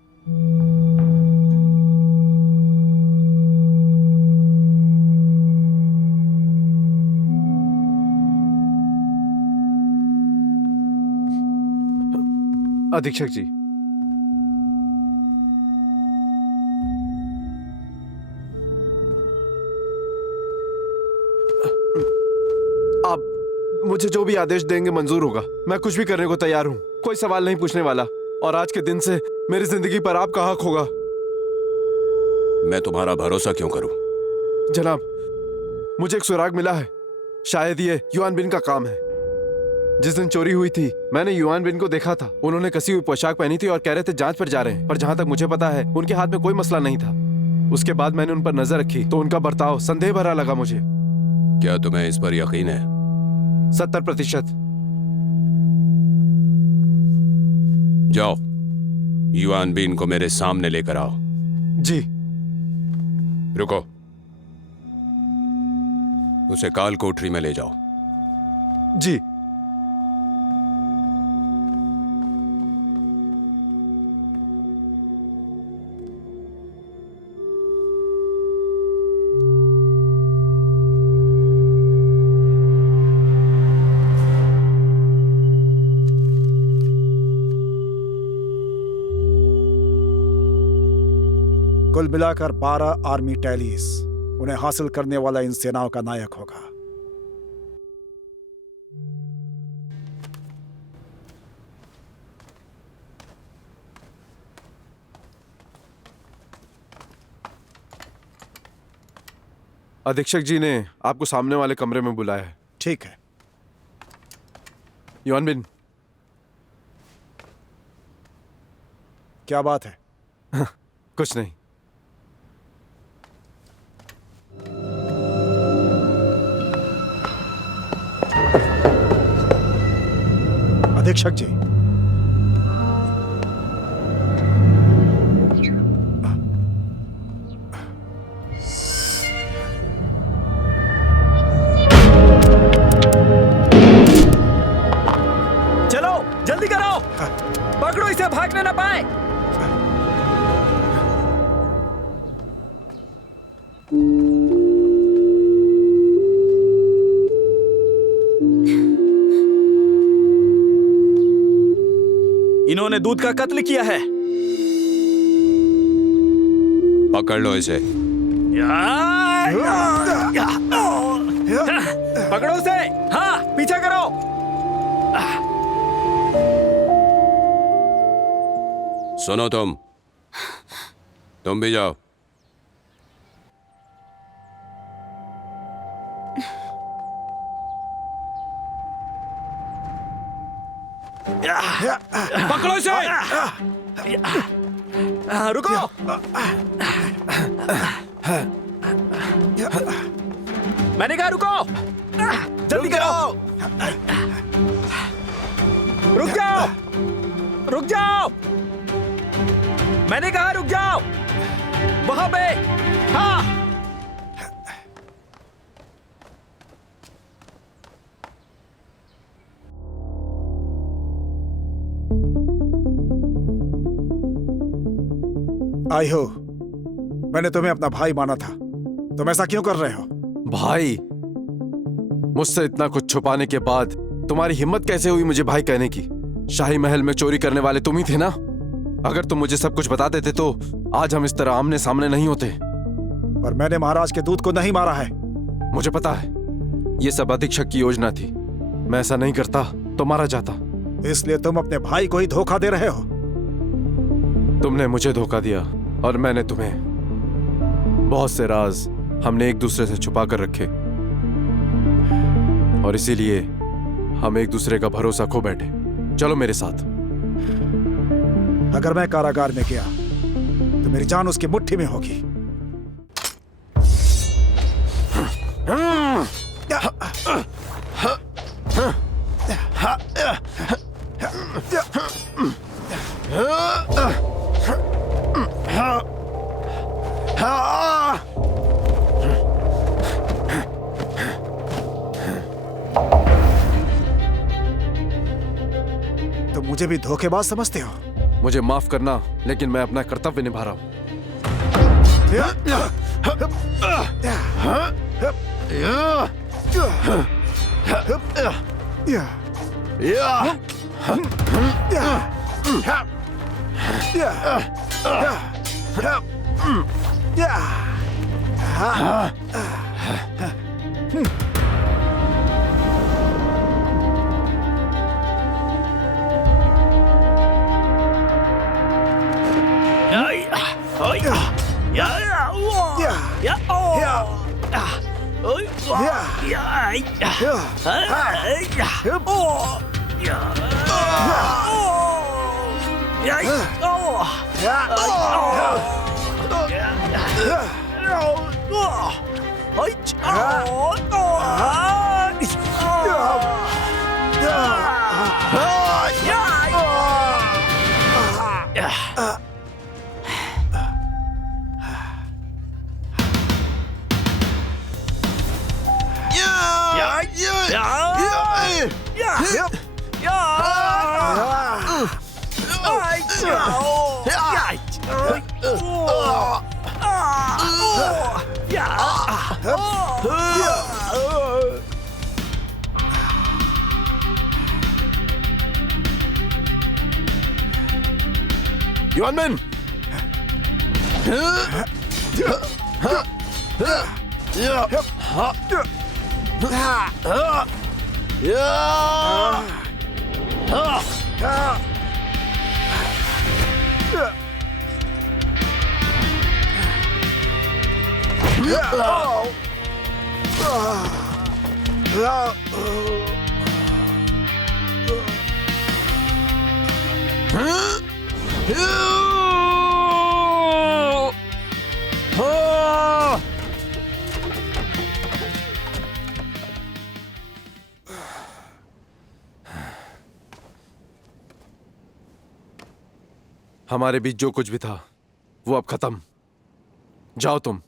अधीक्षक जी, आप मुझे जो भी आदेश देंगे मंजूर होगा। मैं कुछ भी करने को तैयार हूँ, कोई सवाल नहीं पूछने वाला। और आज के दिन से मेरी जिंदगी पर आपका हक होगा। मैं तुम्हारा भरोसा क्यों करूं? जनाब, मुझे एक सुराग मिला है। शायद ये युआन बिन का काम है। जिस दिन चोरी हुई थी मैंने युआन बिन को देखा था। उन्होंने कसी हुई पोशाक पहनी थी और कह रहे थे जांच पर जा रहे हैं, पर जहां तक मुझे पता है उनके हाथ में कोई मसला नहीं था। उसके बाद मैंने उन पर नजर रखी तो उनका बर्ताव संदेह भरा लगा मुझे। क्या तुम्हें इस पर यकीन है? 70%। जाओ, युआन बिन को मेरे सामने लेकर आओ। जी। रुको, उसे काल कोठरी में ले जाओ। जी। कुल मिलाकर 12 आर्मी टैलीज, उन्हें हासिल करने वाला इन सेनाओं का नायक होगा। अधीक्षक जी ने आपको सामने वाले कमरे में बुलाया है। ठीक है। युआन बिन, क्या बात है? कुछ नहीं। अधीक्षक जी, चलो जल्दी करो, पकड़ो इसे, भागने ना पाए। इन्होंने दूध का कत्ल किया है। पकड़ लो इसे। पकड़ो उसे। हाँ, पीछा करो। सुनो, तुम भी जाओ। पकड़ो इसे। रुको। मैंने कहा रुको, जल्दी करो। रुक जाओ, रुक जाओ। मैंने कहा रुक जाओ, वहां पे। हाँ। आई हो, मैंने तुम्हें अपना भाई माना था, तुम ऐसा क्यों कर रहे हो? भाई, मुझसे इतना कुछ छुपाने के बाद तुम्हारी हिम्मत कैसे हुई मुझे भाई कहने की? शाही महल में चोरी करने वाले तुम ही थे ना? अगर तुम मुझे सब कुछ बता देते तो आज हम इस तरह आमने सामने नहीं होते। पर मैंने महाराज के दूत को नहीं मारा है। मुझे पता है, ये सब अधीक्षक की योजना थी। मैं ऐसा नहीं करता तो मारा जाता। इसलिए तुम अपने भाई को ही धोखा दे रहे हो। तुमने मुझे धोखा दिया और मैंने तुम्हें। बहुत से राज हमने एक दूसरे से छुपा कर रखे और इसीलिए हम एक दूसरे का भरोसा खो बैठे। चलो मेरे साथ। अगर मैं कारागार में गया तो मेरी जान उसकी मुट्ठी में होगी। तो मुझे भी धोखेबाज समझते हो? मुझे माफ करना, लेकिन मैं अपना कर्तव्य निभा रहा हूं। युआन मिन! हमारे बीच जो कुछ भी था वो अब खत्म। जाओ तुम।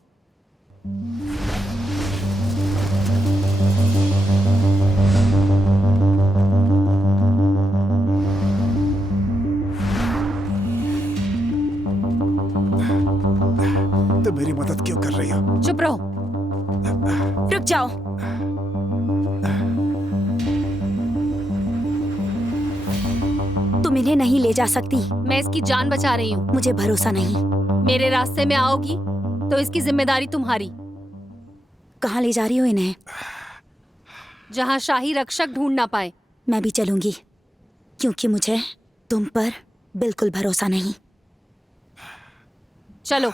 तो मेरी मदद क्यों कर रही हो? चुप रहो। रुक जाओ। तुम इन्हें नहीं ले जा सकती। मैं इसकी जान बचा रही हूँ। मुझे भरोसा नहीं। मेरे रास्ते में आओगी तो इसकी जिम्मेदारी तुम्हारी। कहाँ ले जा रही हो इन्हें? जहाँ शाही रक्षक ढूंढ ना पाए। मैं भी चलूंगी, क्योंकि मुझे तुम पर बिल्कुल भरोसा नहीं। चलो।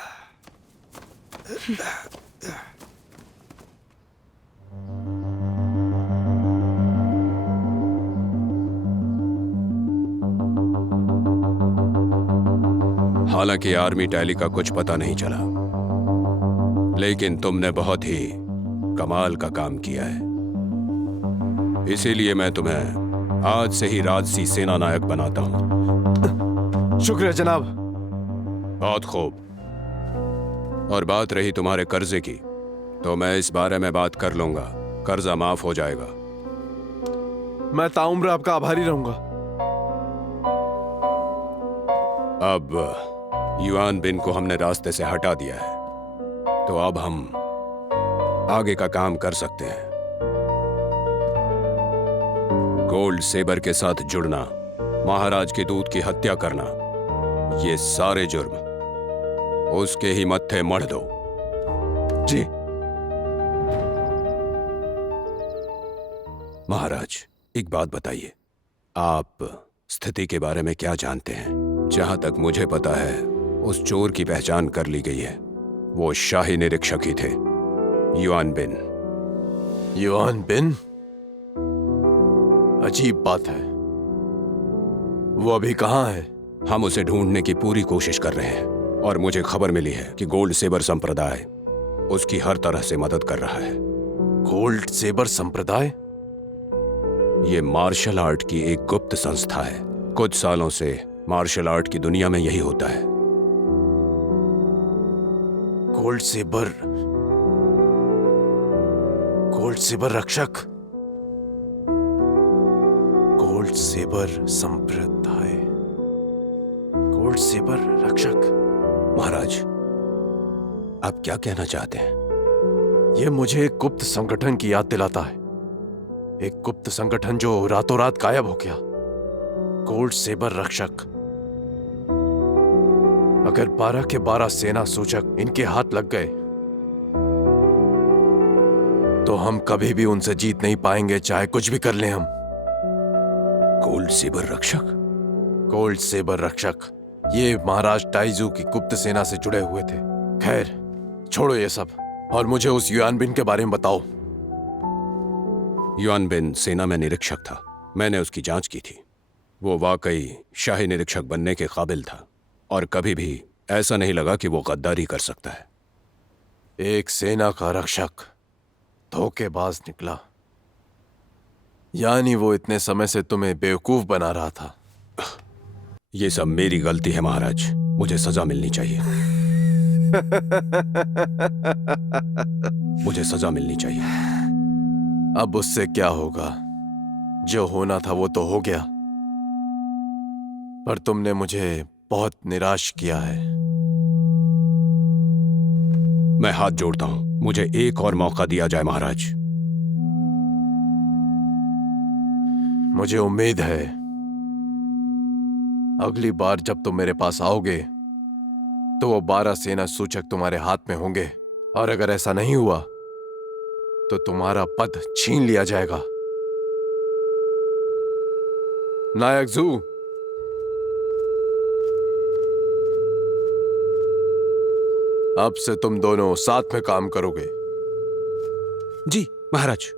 हालांकि आर्मी टैली का कुछ पता नहीं चला, लेकिन तुमने बहुत ही कमाल का काम किया है। इसीलिए मैं तुम्हें आज से ही राजसी सेना नायक बनाता हूं। शुक्रिया जनाब। बहुत खूब। और बात रही तुम्हारे कर्जे की, तो मैं इस बारे में बात कर लूंगा। कर्जा माफ हो जाएगा। मैं ताउम्र आपका आभारी रहूंगा। अब युआन बिन को हमने रास्ते से हटा दिया है, तो अब हम आगे का काम कर सकते हैं। गोल्ड सेबर के साथ जुड़ना, महाराज के दूत की हत्या करना, ये सारे जुर्म उसके ही मत्थे मढ़ दो। जी महाराज, एक बात बताइए, आप स्थिति के बारे में क्या जानते हैं? जहां तक मुझे पता है, उस चोर की पहचान कर ली गई है। वो शाही निरीक्षक ही थे, युआन बिन। युआन बिन? अजीब बात है। वो अभी कहाँ है? हम उसे ढूंढने की पूरी कोशिश कर रहे हैं और मुझे खबर मिली है कि गोल्ड सेबर संप्रदाय उसकी हर तरह से मदद कर रहा है। गोल्ड सेबर संप्रदाय? ये मार्शल आर्ट की एक गुप्त संस्था है। कुछ सालों से मार्शल आर्ट की दुनिया में यही होता है। गोल्ड सेबर रक्षक, गोल्ड सेबर संप्रदाय, गोल्ड सेबर रक्षक। महाराज, आप क्या कहना चाहते हैं? यह मुझे एक गुप्त संगठन की याद दिलाता है। एक गुप्त संगठन जो रातों रात गायब हो गया। गोल्ड सेबर रक्षक। अगर 12 के 12 सेना सूचक इनके हाथ लग गए तो हम कभी भी उनसे जीत नहीं पाएंगे, चाहे कुछ भी कर लें हम। गोल्ड सेबर रक्षक? गोल्ड सेबर रक्षक ये महाराज टाइजू की गुप्त सेना से जुड़े हुए थे। खैर, छोड़ो ये सब और मुझे उस युआन बिन के बारे में बताओ। युआन बिन सेना में निरीक्षक था। मैंने उसकी जांच की थी। वो वाकई शाही निरीक्षक बनने के काबिल था और कभी भी ऐसा नहीं लगा कि वो गद्दारी कर सकता है। एक सेना का रक्षक धोखेबाज निकला। यानी वो इतने समय से तुम्हें बेवकूफ बना रहा था। ये सब मेरी गलती है महाराज, मुझे सजा मिलनी चाहिए। मुझे सजा मिलनी चाहिए। अब उससे क्या होगा? जो होना था वो तो हो गया, पर तुमने मुझे बहुत निराश किया है। मैं हाथ जोड़ता हूं, मुझे एक और मौका दिया जाए महाराज। मुझे उम्मीद है अगली बार जब तुम मेरे पास आओगे तो वो 12 सेना सूचक तुम्हारे हाथ में होंगे, और अगर ऐसा नहीं हुआ तो तुम्हारा पद छीन लिया जाएगा। नायक जू, अब से तुम दोनों साथ में काम करोगे। जी महाराज।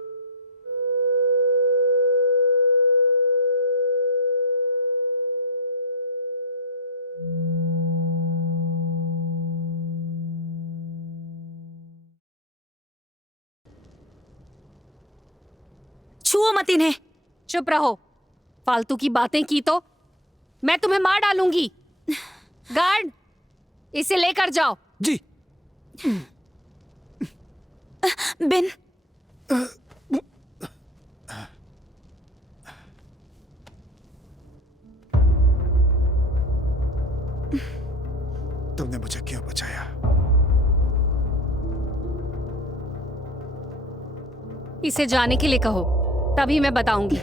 छुओ मत इन्हें। चुप रहो, फालतू की बातें की तो मैं तुम्हें मार डालूंगी। गार्ड, इसे लेकर जाओ। जी। बिन, तुमने मुझे क्यों बचाया? इसे जाने के लिए कहो, तभी मैं बताऊंगी।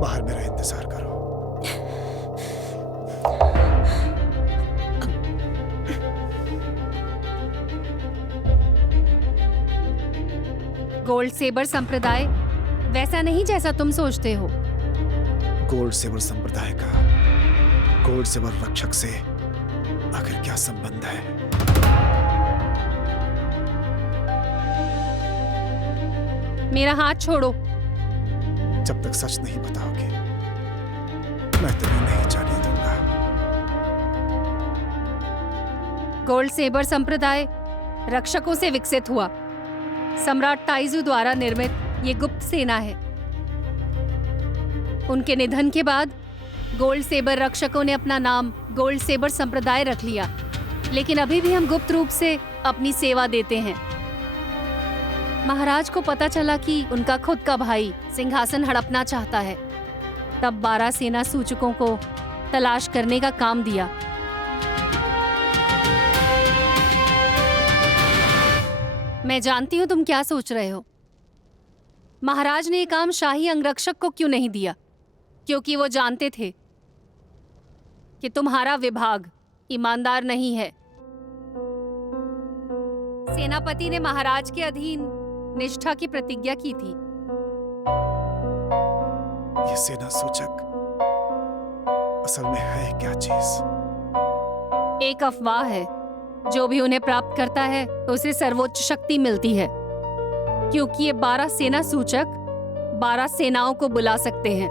बाहर मेरा इंतजार करो। गोल्ड सेबर संप्रदाय वैसा नहीं जैसा तुम सोचते हो। गोल्ड सेबर संप्रदाय का गोल्ड सेबर रक्षक से आखिर क्या संबंध है? मेरा हाथ छोड़ो। जब तक सच नहीं बताओगे मैं तुम्हें नहीं जाने दूंगा। गोल्ड सेबर संप्रदाय रक्षकों से विकसित हुआ। सम्राट ताइजू द्वारा निर्मित ये गुप्त सेना है। उनके निधन के बाद गोल्ड सेबर रक्षकों ने अपना नाम गोल्ड सेबर संप्रदाय रख लिया, लेकिन अभी भी हम गुप्त रूप से अपनी सेवा देते हैं। महाराज को पता चला कि उनका खुद का भाई सिंहासन हड़पना चाहता है, तब 12 सेना सूचकों को तलाश करने का काम दिया। मैं जानती हूं तुम क्या सोच रहे हो। महाराज ने ये काम शाही अंगरक्षक को क्यों नहीं दिया? क्योंकि वो जानते थे कि तुम्हारा विभाग ईमानदार नहीं है। सेनापति ने महाराज के अधीन निष्ठा की प्रतिज्ञा की थी। ये सेना सूचक असल में है क्या चीज? एक अफवाह है। जो भी उन्हें प्राप्त करता है तो उसे सर्वोच्च शक्ति मिलती है, क्योंकि ये 12 सेना सूचक 12 सेनाओं को बुला सकते हैं।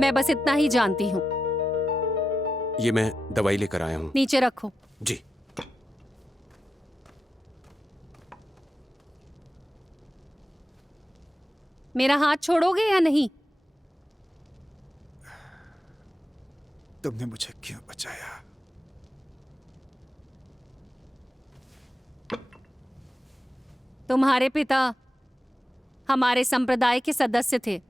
मैं बस इतना ही जानती हूँ। ये मैं दवाई लेकर आया हूँ। नीचे रखो। जी। मेरा हाथ छोड़ोगे या नहीं? तुमने मुझे क्यों बचाया? तुम्हारे पिता हमारे संप्रदाय के सदस्य थे।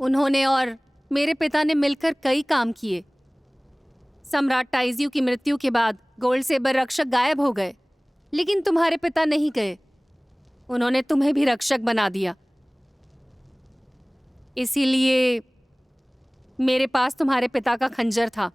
उन्होंने और मेरे पिता ने मिलकर कई काम किए। सम्राट ताइज़ू की मृत्यु के बाद गोल्ड सेबर रक्षक गायब हो गए, लेकिन तुम्हारे पिता नहीं गए। उन्होंने तुम्हें भी रक्षक बना दिया। इसीलिए मेरे पास तुम्हारे पिता का खंजर था।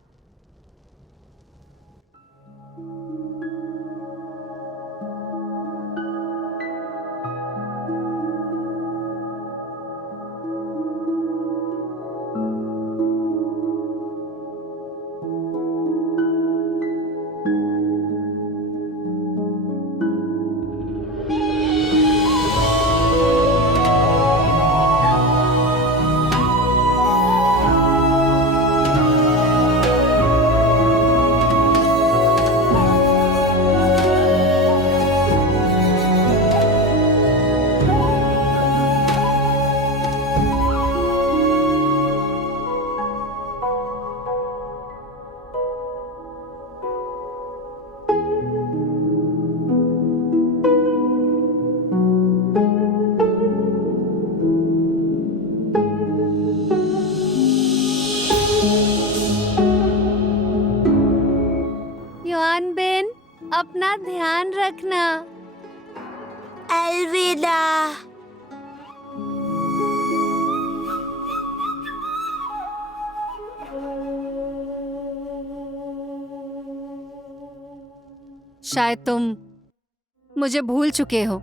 युआनबिन, अपना ध्यान रखना। अलविदा। शायद तुम मुझे भूल चुके हो।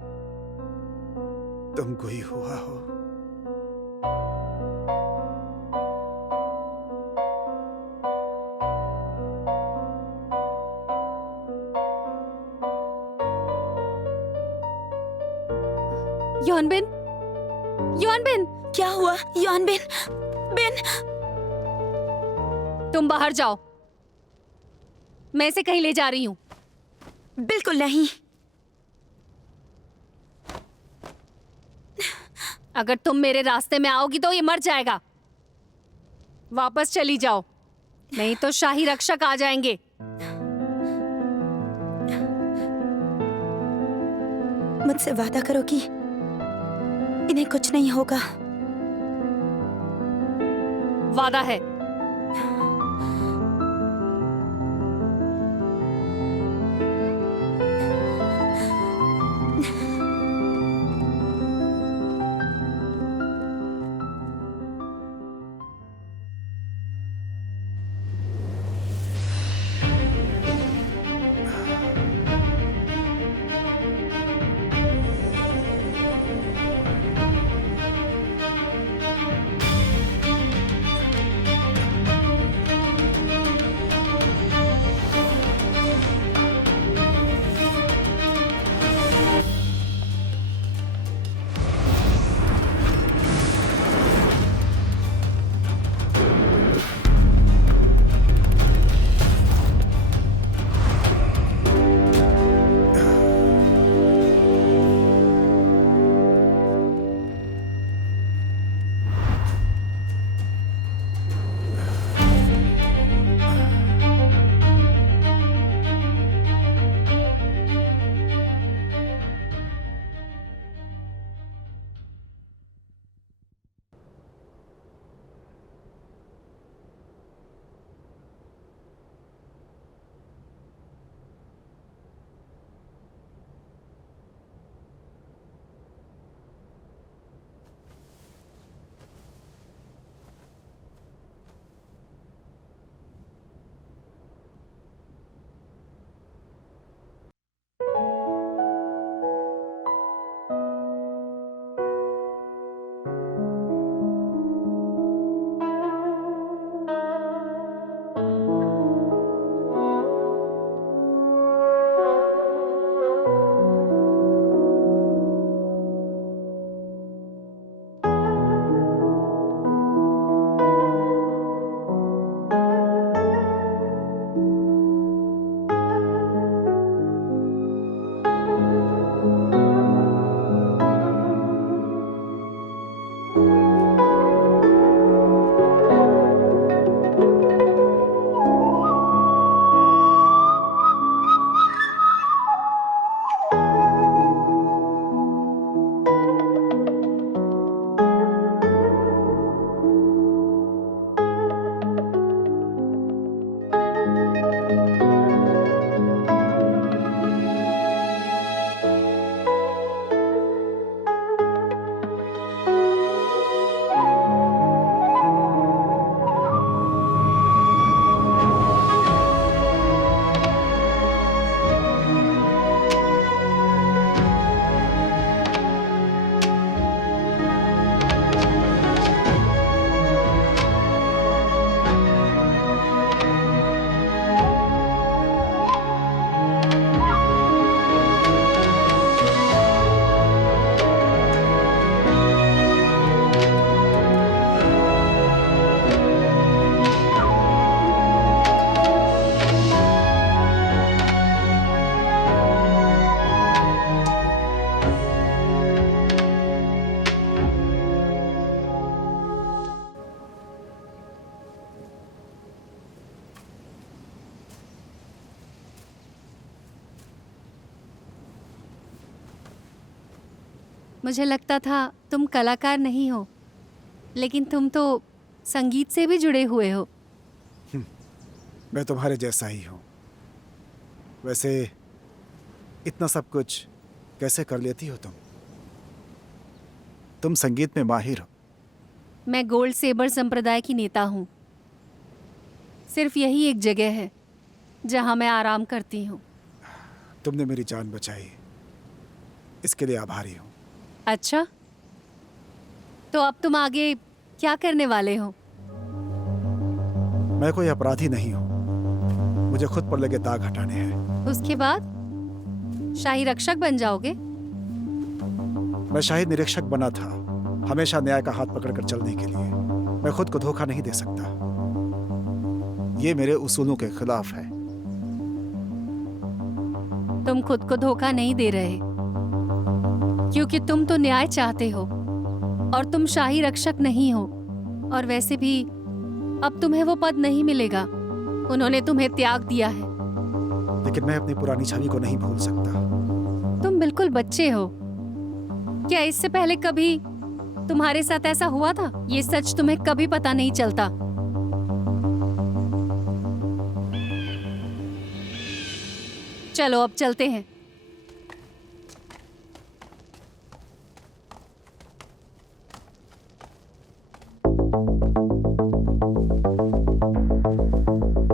तुम कोई हुआ हो? युआनबिन, युआनबिन, क्या हुआ युआनबिन? बिन, तुम बाहर जाओ। मैं इसे कहीं ले जा रही हूँ। बिल्कुल नहीं। अगर तुम मेरे रास्ते में आओगी तो ये मर जाएगा। वापस चली जाओ, नहीं तो शाही रक्षक आ जाएंगे। मुझसे वादा करो कि इन्हें कुछ नहीं होगा। वादा है। मुझे लगता था तुम कलाकार नहीं हो, लेकिन तुम तो संगीत से भी जुड़े हुए हो। मैं तुम्हारे जैसा ही हूँ। वैसे इतना सब कुछ कैसे कर लेती हो तुम? तुम संगीत में माहिर हो। मैं गोल्ड सेबर संप्रदाय की नेता हूँ। सिर्फ यही एक जगह है जहाँ मैं आराम करती हूँ। तुमने मेरी जान बचाई, इसके लिए आभारी हूँ। अच्छा, तो अब तुम आगे क्या करने वाले हो? मैं कोई अपराधी नहीं हूँ, मुझे खुद पर लगे दाग हटाने हैं। उसके बाद शाही रक्षक बन जाओगे? मैं शाही निरीक्षक बना था, हमेशा न्याय का हाथ पकड़कर चलने के लिए। मैं खुद को धोखा नहीं दे सकता, ये मेरे उसूलों के खिलाफ है। तुम खुद को धोखा नहीं दे रहे, क्योंकि तुम तो न्याय चाहते हो और तुम शाही रक्षक नहीं हो। और वैसे भी अब तुम्हें वो पद नहीं मिलेगा, उन्होंने तुम्हें त्याग दिया है। लेकिन मैं अपनी पुरानी छवि को नहीं भूल सकता। तुम बिल्कुल बच्चे हो। क्या इससे पहले कभी तुम्हारे साथ ऐसा हुआ था? ये सच तुम्हें कभी पता नहीं चलता। चलो अब चलते हैं।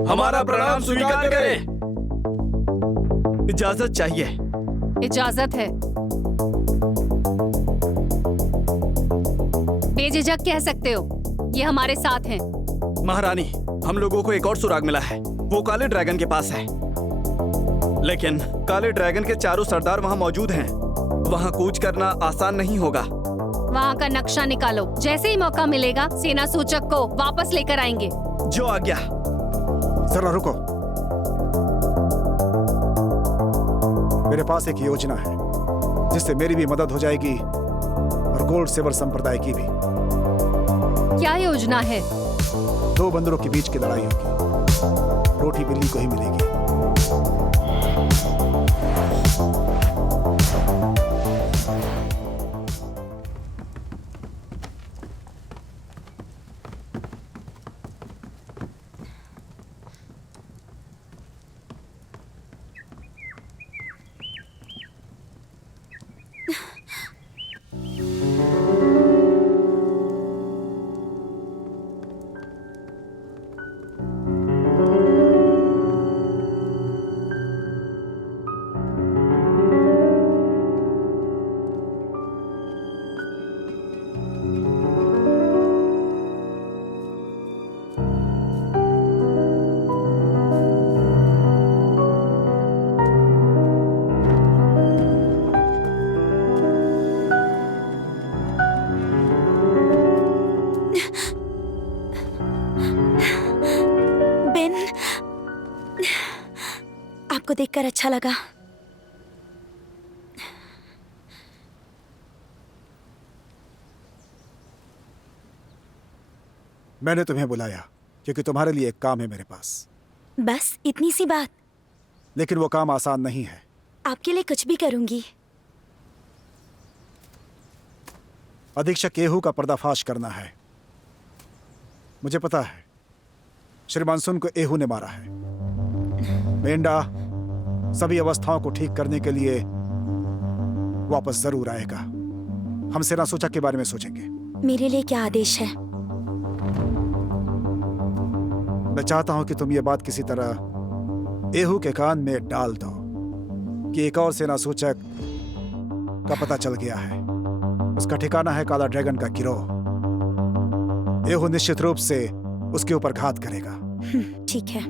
हमारा प्रणाम स्वीकार करें। इजाजत चाहिए। इजाजत है। बेझिझक कह सकते हो, ये हमारे साथ हैं। महारानी, हम लोगों को एक और सुराग मिला है, वो काले ड्रैगन के पास है। लेकिन काले ड्रैगन के चारों सरदार वहाँ मौजूद हैं। वहाँ कूच करना आसान नहीं होगा। वहाँ का नक्शा निकालो, जैसे ही मौका मिलेगा सेना सूचक को वापस लेकर आएंगे। जो आज्ञा। जरा रुको, मेरे पास एक योजना है जिससे मेरी भी मदद हो जाएगी और गोल्ड सेवर संप्रदाय की भी। क्या योजना है? 2 बंदरों के बीच की लड़ाई होगी, रोटी बिल्ली को ही मिलेगी। आपको देखकर अच्छा लगा। मैंने तुम्हें बुलाया क्योंकि तुम्हारे लिए एक काम है मेरे पास। बस इतनी सी बात? लेकिन वो काम आसान नहीं है। आपके लिए कुछ भी करूंगी। अधीक्षक एहू का पर्दाफाश करना है। मुझे पता है श्री मानसून को एहू ने मारा है। मेंढा सभी अवस्थाओं को ठीक करने के लिए वापस जरूर आएगा। हम सेना सूचक के बारे में सोचेंगे। मेरे लिए क्या आदेश है? मैं चाहता हूं कि तुम ये बात किसी तरह एहू के कान में डाल दो कि एक और सेना सूचक का पता चल गया है। उसका ठिकाना है काला ड्रैगन का गिरोह। एहू निश्चित रूप से उसके ऊपर घात करेगा। ठीक है।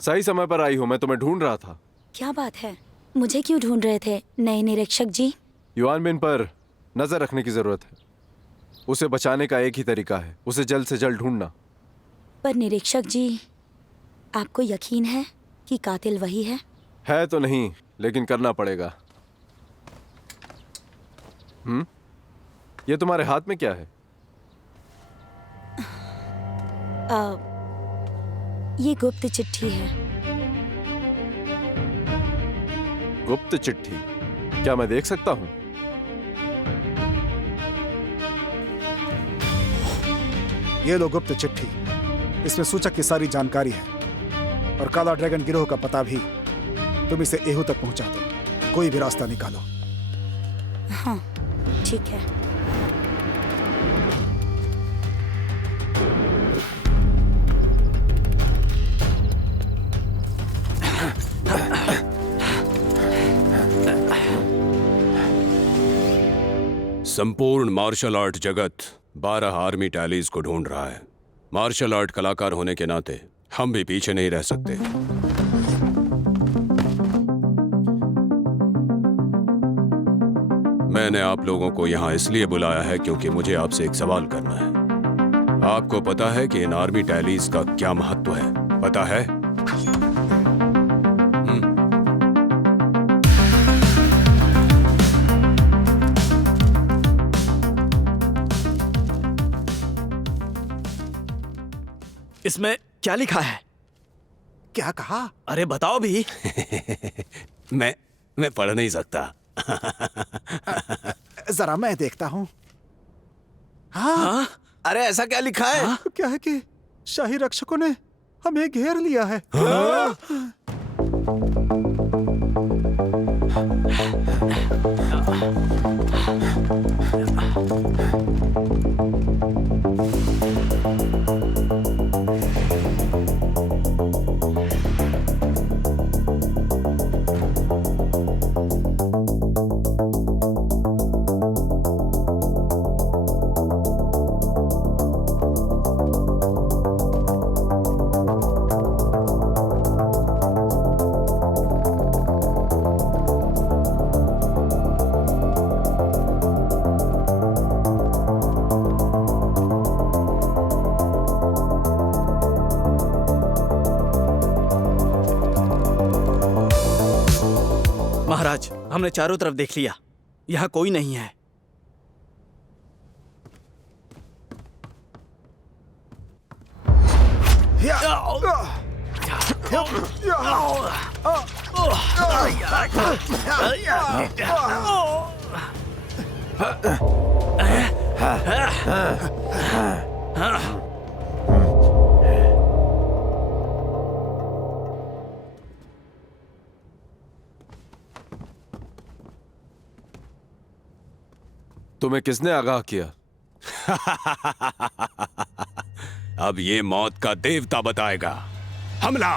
सही समय पर आई हो, मैं तुम्हें ढूंढ रहा था। क्या बात है? मुझे क्यों ढूंढ रहे थे नए निरीक्षक जी? युआन बिन पर नजर रखने की जरूरत है। उसे बचाने का एक ही तरीका है, उसे जल्द से जल्द ढूंढना। पर निरीक्षक जी, आपको यकीन है कि कातिल वही है? है तो नहीं, लेकिन करना पड़ेगा। ये तुम्हारे हाथ में क्या है? ये गुप्त चिट्ठी है। गुप्त चिट्ठी? क्या मैं देख सकता हूँ? ये लो गुप्त चिट्ठी। इसमें सूचक की सारी जानकारी है और काला ड्रैगन गिरोह का पता भी। तुम इसे एहू तक पहुंचा दो, कोई भी रास्ता निकालो। हाँ, ठीक है। संपूर्ण मार्शल आर्ट जगत 12 आर्मी टैलीज को ढूंढ रहा है। मार्शल आर्ट कलाकार होने के नाते हम भी पीछे नहीं रह सकते। मैंने आप लोगों को यहाँ इसलिए बुलाया है क्योंकि मुझे आपसे एक सवाल करना है। आपको पता है कि इन आर्मी टैलीज का क्या महत्व है? पता है? इसमें क्या लिखा है? क्या कहा? अरे बताओ भी। मैं पढ़ नहीं सकता। जरा मैं देखता हूँ। हाँ, अरे ऐसा क्या लिखा है? क्या है कि शाही रक्षकों ने हमें घेर लिया है। महाराज, हमने चारों तरफ देख लिया, यहाँ कोई नहीं है। तुम्हें किसने आगाह किया? अब ये मौत का देवता बताएगा। हमला!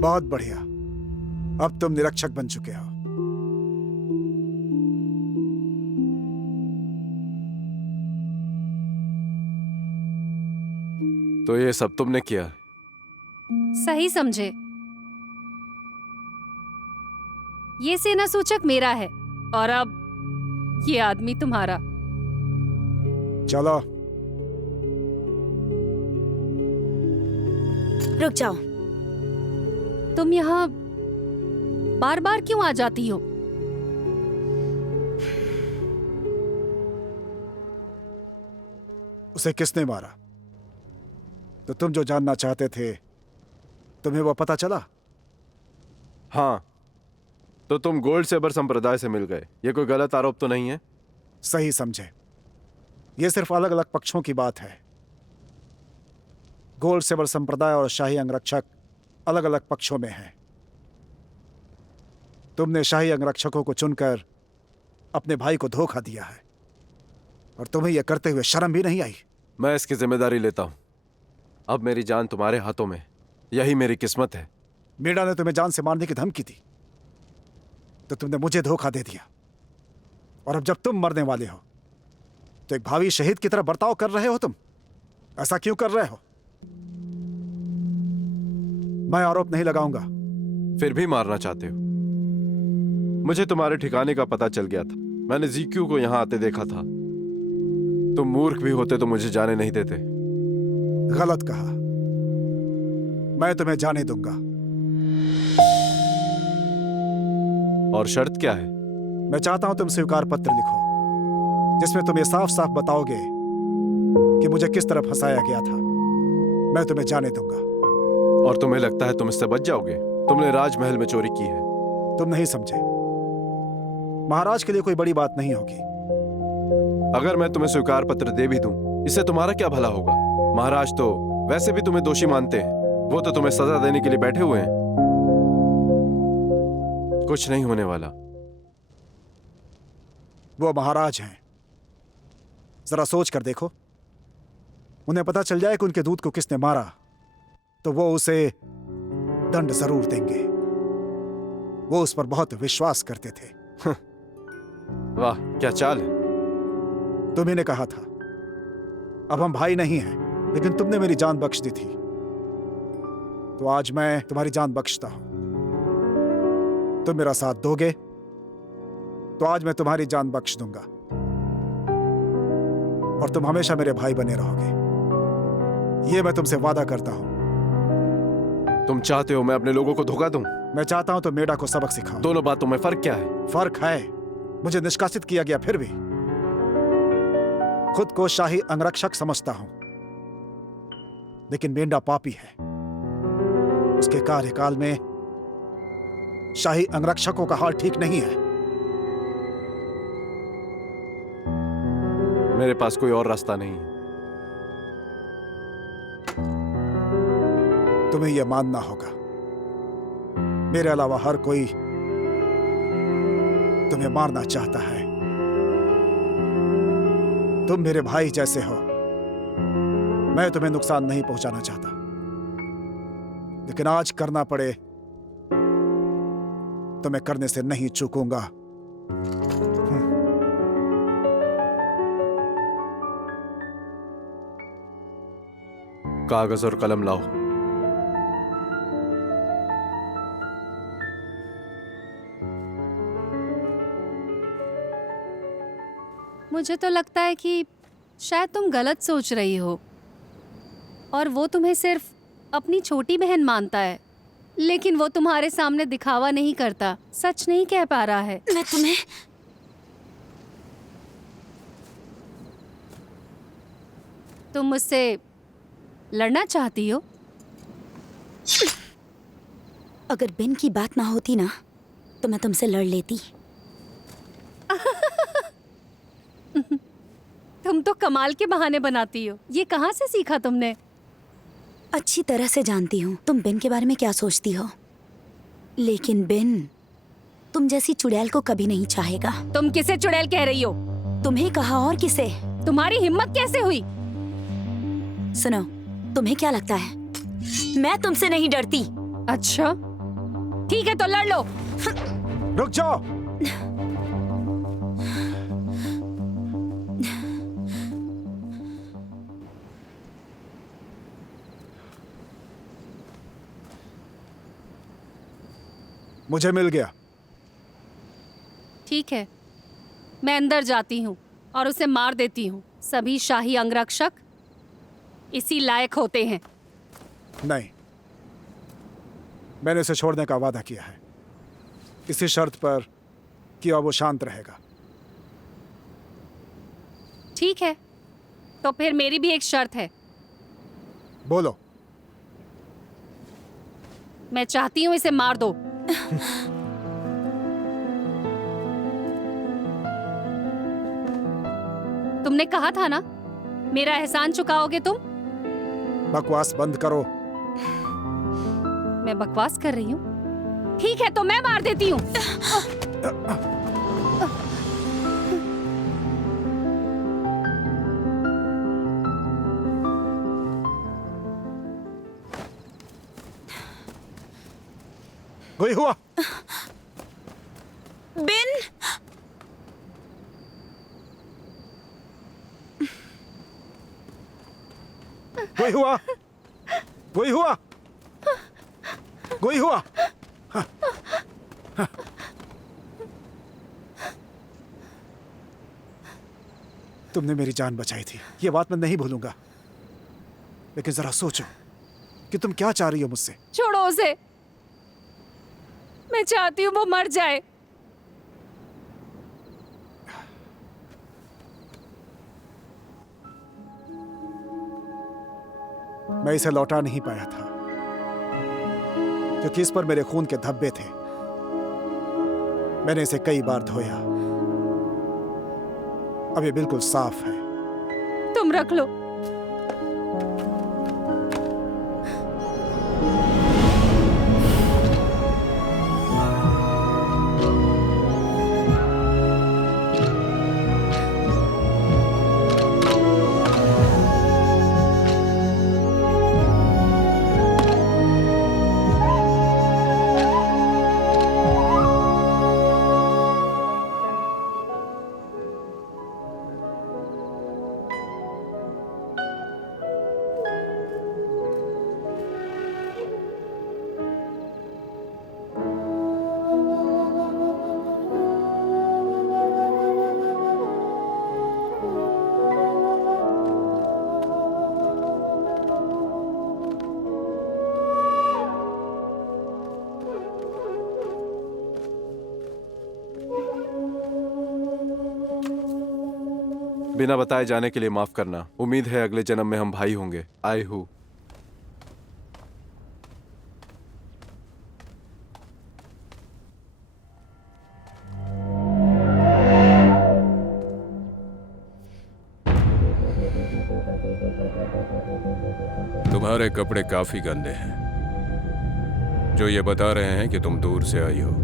बहुत बढ़िया, अब तुम निरीक्षक बन चुके हो। तो ये सब तुमने किया? सही समझे। ये सेना सूचक मेरा है और अब ये आदमी तुम्हारा। चलो। रुक जाओ। तुम यहाँ बार बार क्यों आ जाती हो? उसे किसने मारा? तो तुम जो जानना चाहते थे, तुम्हें वो पता चला? हाँ, तो तुम गोल्ड सेबर संप्रदाय से मिल गए। ये कोई गलत आरोप तो नहीं है? सही समझे। ये सिर्फ अलग अलग पक्षों की बात है। गोल्ड सेबर संप्रदाय और शाही अंगरक्षक अलग अलग पक्षों में हैं। तुमने शाही अंगरक्षकों को चुनकर अपने भाई को धोखा दिया है, और तुम्हें यह करते हुए शर्म भी नहीं आई। मैं इसकी जिम्मेदारी लेता हूं। अब मेरी जान तुम्हारे हाथों में, यही मेरी किस्मत है। मीणा ने तुम्हें जान से मारने की धमकी दी तो तुमने मुझे धोखा दे दिया, और अब जब तुम मरने वाले हो तो एक भावी शहीद की तरह बर्ताव कर रहे हो। तुम ऐसा क्यों कर रहे हो? मैं आरोप नहीं लगाऊंगा। फिर भी मारना चाहते हो? मुझे तुम्हारे ठिकाने का पता चल गया था। मैंने जीक्यू को यहां आते देखा था। तुम मूर्ख भी होते तो मुझे जाने नहीं देते। गलत कहा। मैं तुम्हें जाने दूंगा। और शर्त क्या है? मैं चाहता हूं तुम स्वीकार पत्र लिखो, जिसमें तुम ये साफ साफ बताओगे कि मुझे किस तरह फंसाया गया था। मैं तुम्हें जाने दूंगा। और तुम्हें लगता है तुम इससे बच जाओगे? तुमने राजमहल में चोरी की है। तुम नहीं समझे। महाराज के लिए कोई बड़ी बात नहीं होगी। अगर मैं तुम्हें स्वीकार पत्र दे भी दूं, इससे तुम्हारा क्या भला होगा? महाराज तो वैसे भी तुम्हें दोषी मानते हैं। वो तो तुम्हें सजा देने के लिए बैठे हुए हैं। कुछ नहीं होने वाला। वो महाराज हैं। जरा सोच कर देखो, उन्हें पता चल जाए कि उनके दूत को किसने मारा तो वो उसे दंड जरूर देंगे। वो उस पर बहुत विश्वास करते थे। वाह, क्या चाल है। तुम्ही ने कहा था अब हम भाई नहीं हैं, लेकिन तुमने मेरी जान बख्श दी थी, तो आज मैं तुम्हारी जान बख्शता हूं। तुम मेरा साथ दोगे तो आज मैं तुम्हारी जान बख्श दूंगा, और तुम हमेशा मेरे भाई बने रहोगे। ये मैं तुमसे वादा करता हूं। तुम चाहते हो मैं अपने लोगों को धोखा दूं? मैं चाहता हूं तो मेडा को सबक सिखाऊं। दोनों बातों में फर्क क्या है? फर्क है, मुझे निष्कासित किया गया फिर भी खुद को शाही अंगरक्षक समझता हूं, लेकिन मेंढा पापी है। उसके कार्यकाल में शाही अंगरक्षकों का हाल ठीक नहीं है। मेरे पास कोई और रास्ता नहीं है। तुम्हें यह मानना होगा, मेरे अलावा हर कोई तुम्हें मारना चाहता है। तुम मेरे भाई जैसे हो। मैं तुम्हें नुकसान नहीं पहुंचाना चाहता, लेकिन आज करना पड़े तो मैं करने से नहीं चूकूंगा। कागज और कलम लाओ। मुझे तो लगता है कि शायद तुम गलत सोच रही हो, और वो तुम्हें सिर्फ अपनी छोटी बहन मानता है, लेकिन वो तुम्हारे सामने दिखावा नहीं करता, सच नहीं कह पा रहा है। मैं तुम्हें तुम मुझसे लड़ना चाहती हो? अगर बिन की बात ना होती ना तो मैं तुमसे लड़ लेती। तुम तो कमाल के बहाने बनाती हो। ये कहाँ से सीखा तुमने? अच्छी तरह से जानती हूँ तुम बिन के बारे में क्या सोचती हो, लेकिन बिन तुम जैसी चुड़ैल को कभी नहीं चाहेगा। तुम किसे चुड़ैल कह रही हो? तुम्हें कहा और किसे? तुम्हारी हिम्मत कैसे हुई? सुनो, तुम्हें क्या लगता है मैं तुमसे नहीं डरती? अच्छा ठीक है, तो लड़ लो। रुक जाओ। मुझे मिल गया। ठीक है, मैं अंदर जाती हूँ और उसे मार देती हूँ। सभी शाही अंगरक्षक इसी लायक होते हैं। नहीं, मैंने उसे छोड़ने का वादा किया है, इसी शर्त पर कि अब वो शांत रहेगा। ठीक है, तो फिर मेरी भी एक शर्त है। बोलो। मैं चाहती हूँ इसे मार दो। तुमने कहा था ना, मेरा एहसान चुकाओगे तुम। बकवास बंद करो। मैं बकवास कर रही हूँ? ठीक है, तो मैं मार देती हूँ। कोई हुआ? बिन, कोई हुआ? कोई हुआ? कोई हुआ? तुमने मेरी जान बचाई थी, ये बात मैं नहीं भूलूंगा। लेकिन जरा सोचो कि तुम क्या चाह रही हो मुझसे। छोड़ो उसे। मैं चाहती हूँ वो मर जाए। मैं इसे लौटा नहीं पाया था क्योंकि इस पर मेरे खून के धब्बे थे। मैंने इसे कई बार धोया, अब ये बिल्कुल साफ है। तुम रख लो। बिना बताए जाने के लिए माफ करना। उम्मीद है अगले जन्म में हम भाई होंगे। आई हूँ। तुम्हारे कपड़े काफी गंदे हैं, जो ये बता रहे हैं कि तुम दूर से आई हो।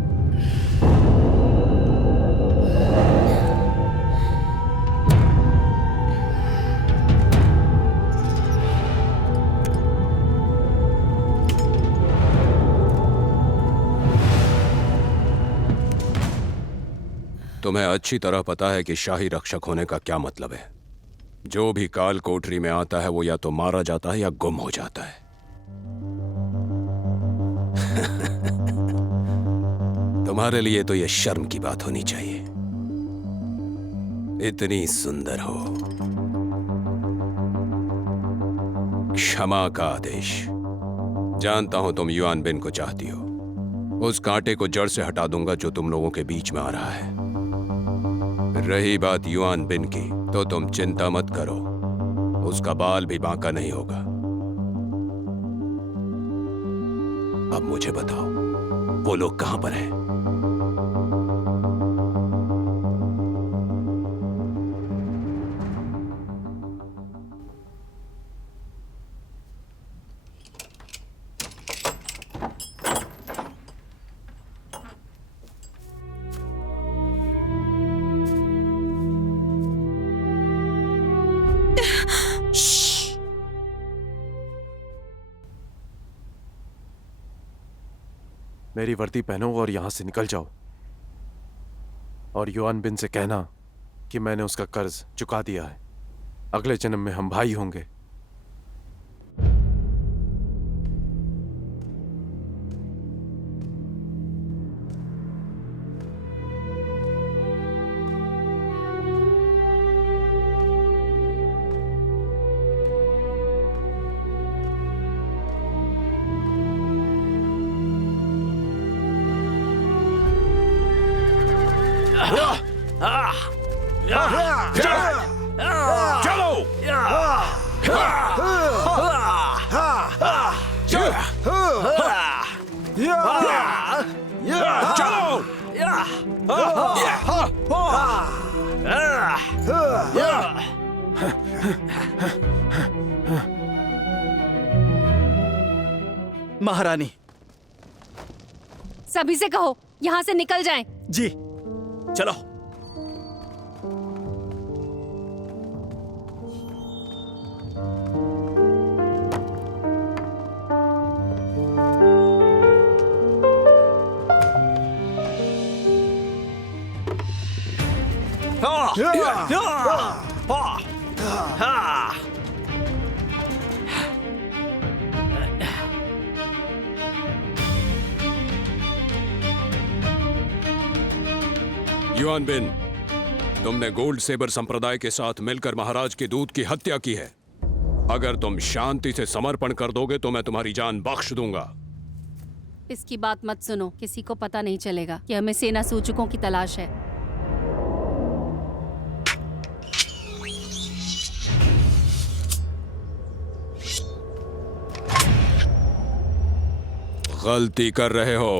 तुम्हें अच्छी तरह पता है कि शाही रक्षक होने का क्या मतलब है। जो भी काल कोठरी में आता है वो या तो मारा जाता है या गुम हो जाता है। तुम्हारे लिए तो यह शर्म की बात होनी चाहिए। इतनी सुंदर हो। क्षमा का आदेश। जानता हूं तुम युआन बिन को चाहती हो। उस कांटे को जड़ से हटा दूंगा जो तुम लोगों के बीच में आ रहा है। रही बात युआन बिन की, तो तुम चिंता मत करो, उसका बाल भी बांका नहीं होगा। अब मुझे बताओ, वो लोग कहां पर हैं? मेरी वर्दी पहनो और यहां से निकल जाओ। और युआन बिन से कहना कि मैंने उसका कर्ज चुका दिया है। अगले जन्म में हम भाई होंगे। महारानी। सभी से कहो यहाँ से निकल जाएं। जी चलो। युआन बिन, तुमने गोल्ड सेबर संप्रदाय के साथ मिलकर महाराज के दूत की हत्या की है। अगर तुम शांति से समर्पण कर दोगे तो मैं तुम्हारी जान बख्श दूंगा। इसकी बात मत सुनो, किसी को पता नहीं चलेगा कि हमें सेना सूचकों की तलाश है। गलती कर रहे हो।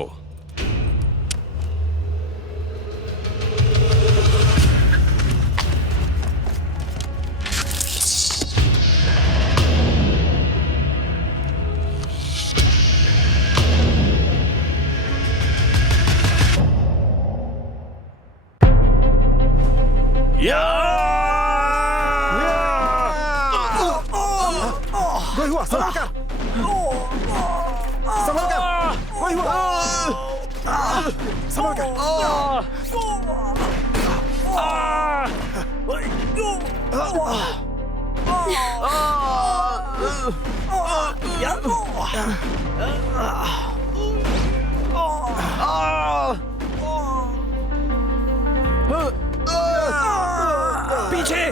कोई हुआ? संभल कर, संभल कर। कोई हुआ? संभल कर। पीछे।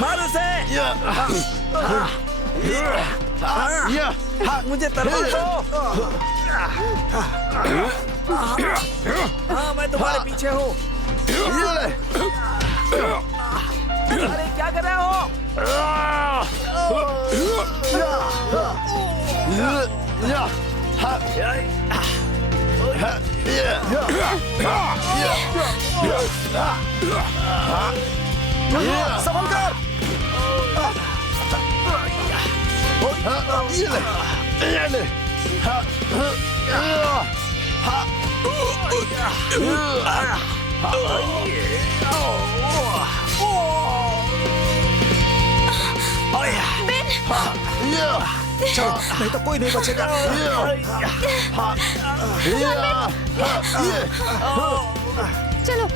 मारो से। मुझे तरबूज दो। हाँ मैं तुम्हारे पीछे हूँ। अरे क्या कर रहे हो? संभल कर। नहीं तो कोई नहीं बचेगा। चलो।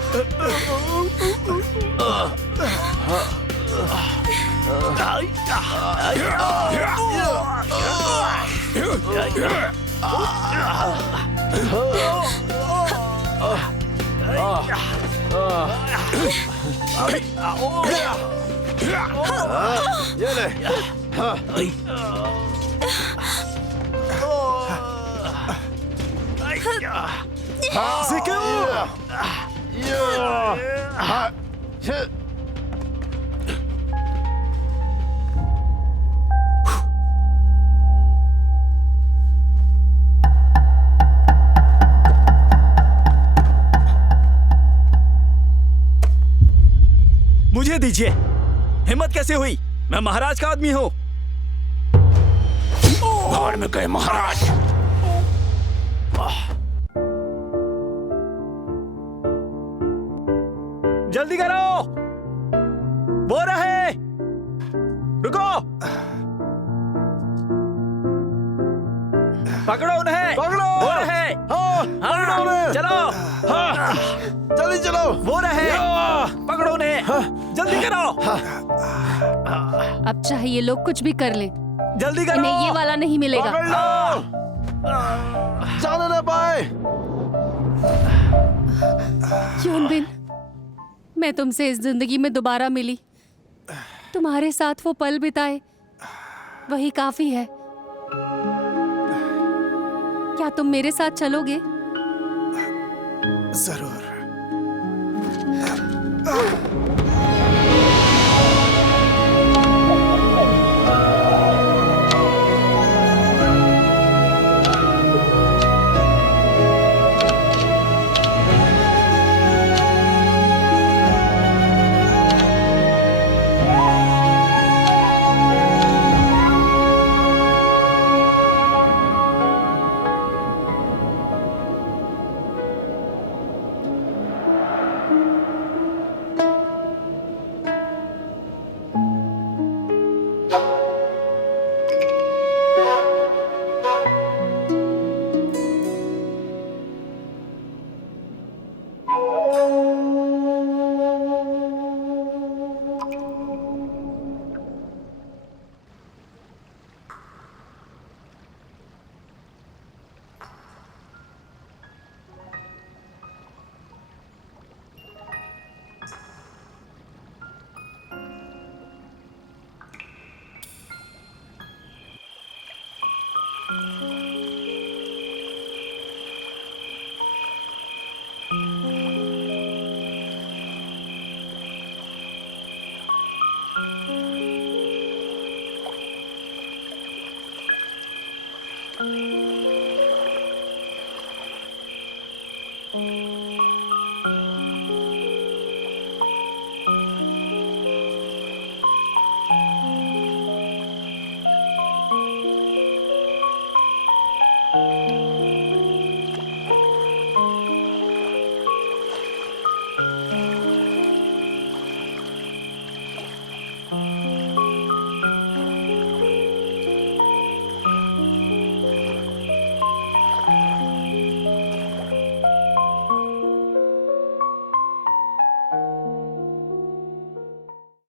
मुझे दीजिए। हिम्मत कैसे हुई? मैं महाराज का आदमी हूँ। भाड़ में गए महाराज। जल्दी करो। वो रहे। रुको। पकड़ो उन्हें। पकड़ो। वो रहे। पकड़ो उन्हें। चलो। जल्दी चलो। वो रहे। पकड़ो उन्हें। जल्दी करो। अब चाहे ये लोग कुछ भी कर लें, जल्दी करो। इन्हें ये वाला नहीं मिलेगा। पकड़ लो। जाने ना पाए। युआन बिन, मैं तुमसे इस जिंदगी में दोबारा मिली। तुम्हारे साथ वो पल बिताए, वही काफी है। क्या तुम मेरे साथ चलोगे? जरूर।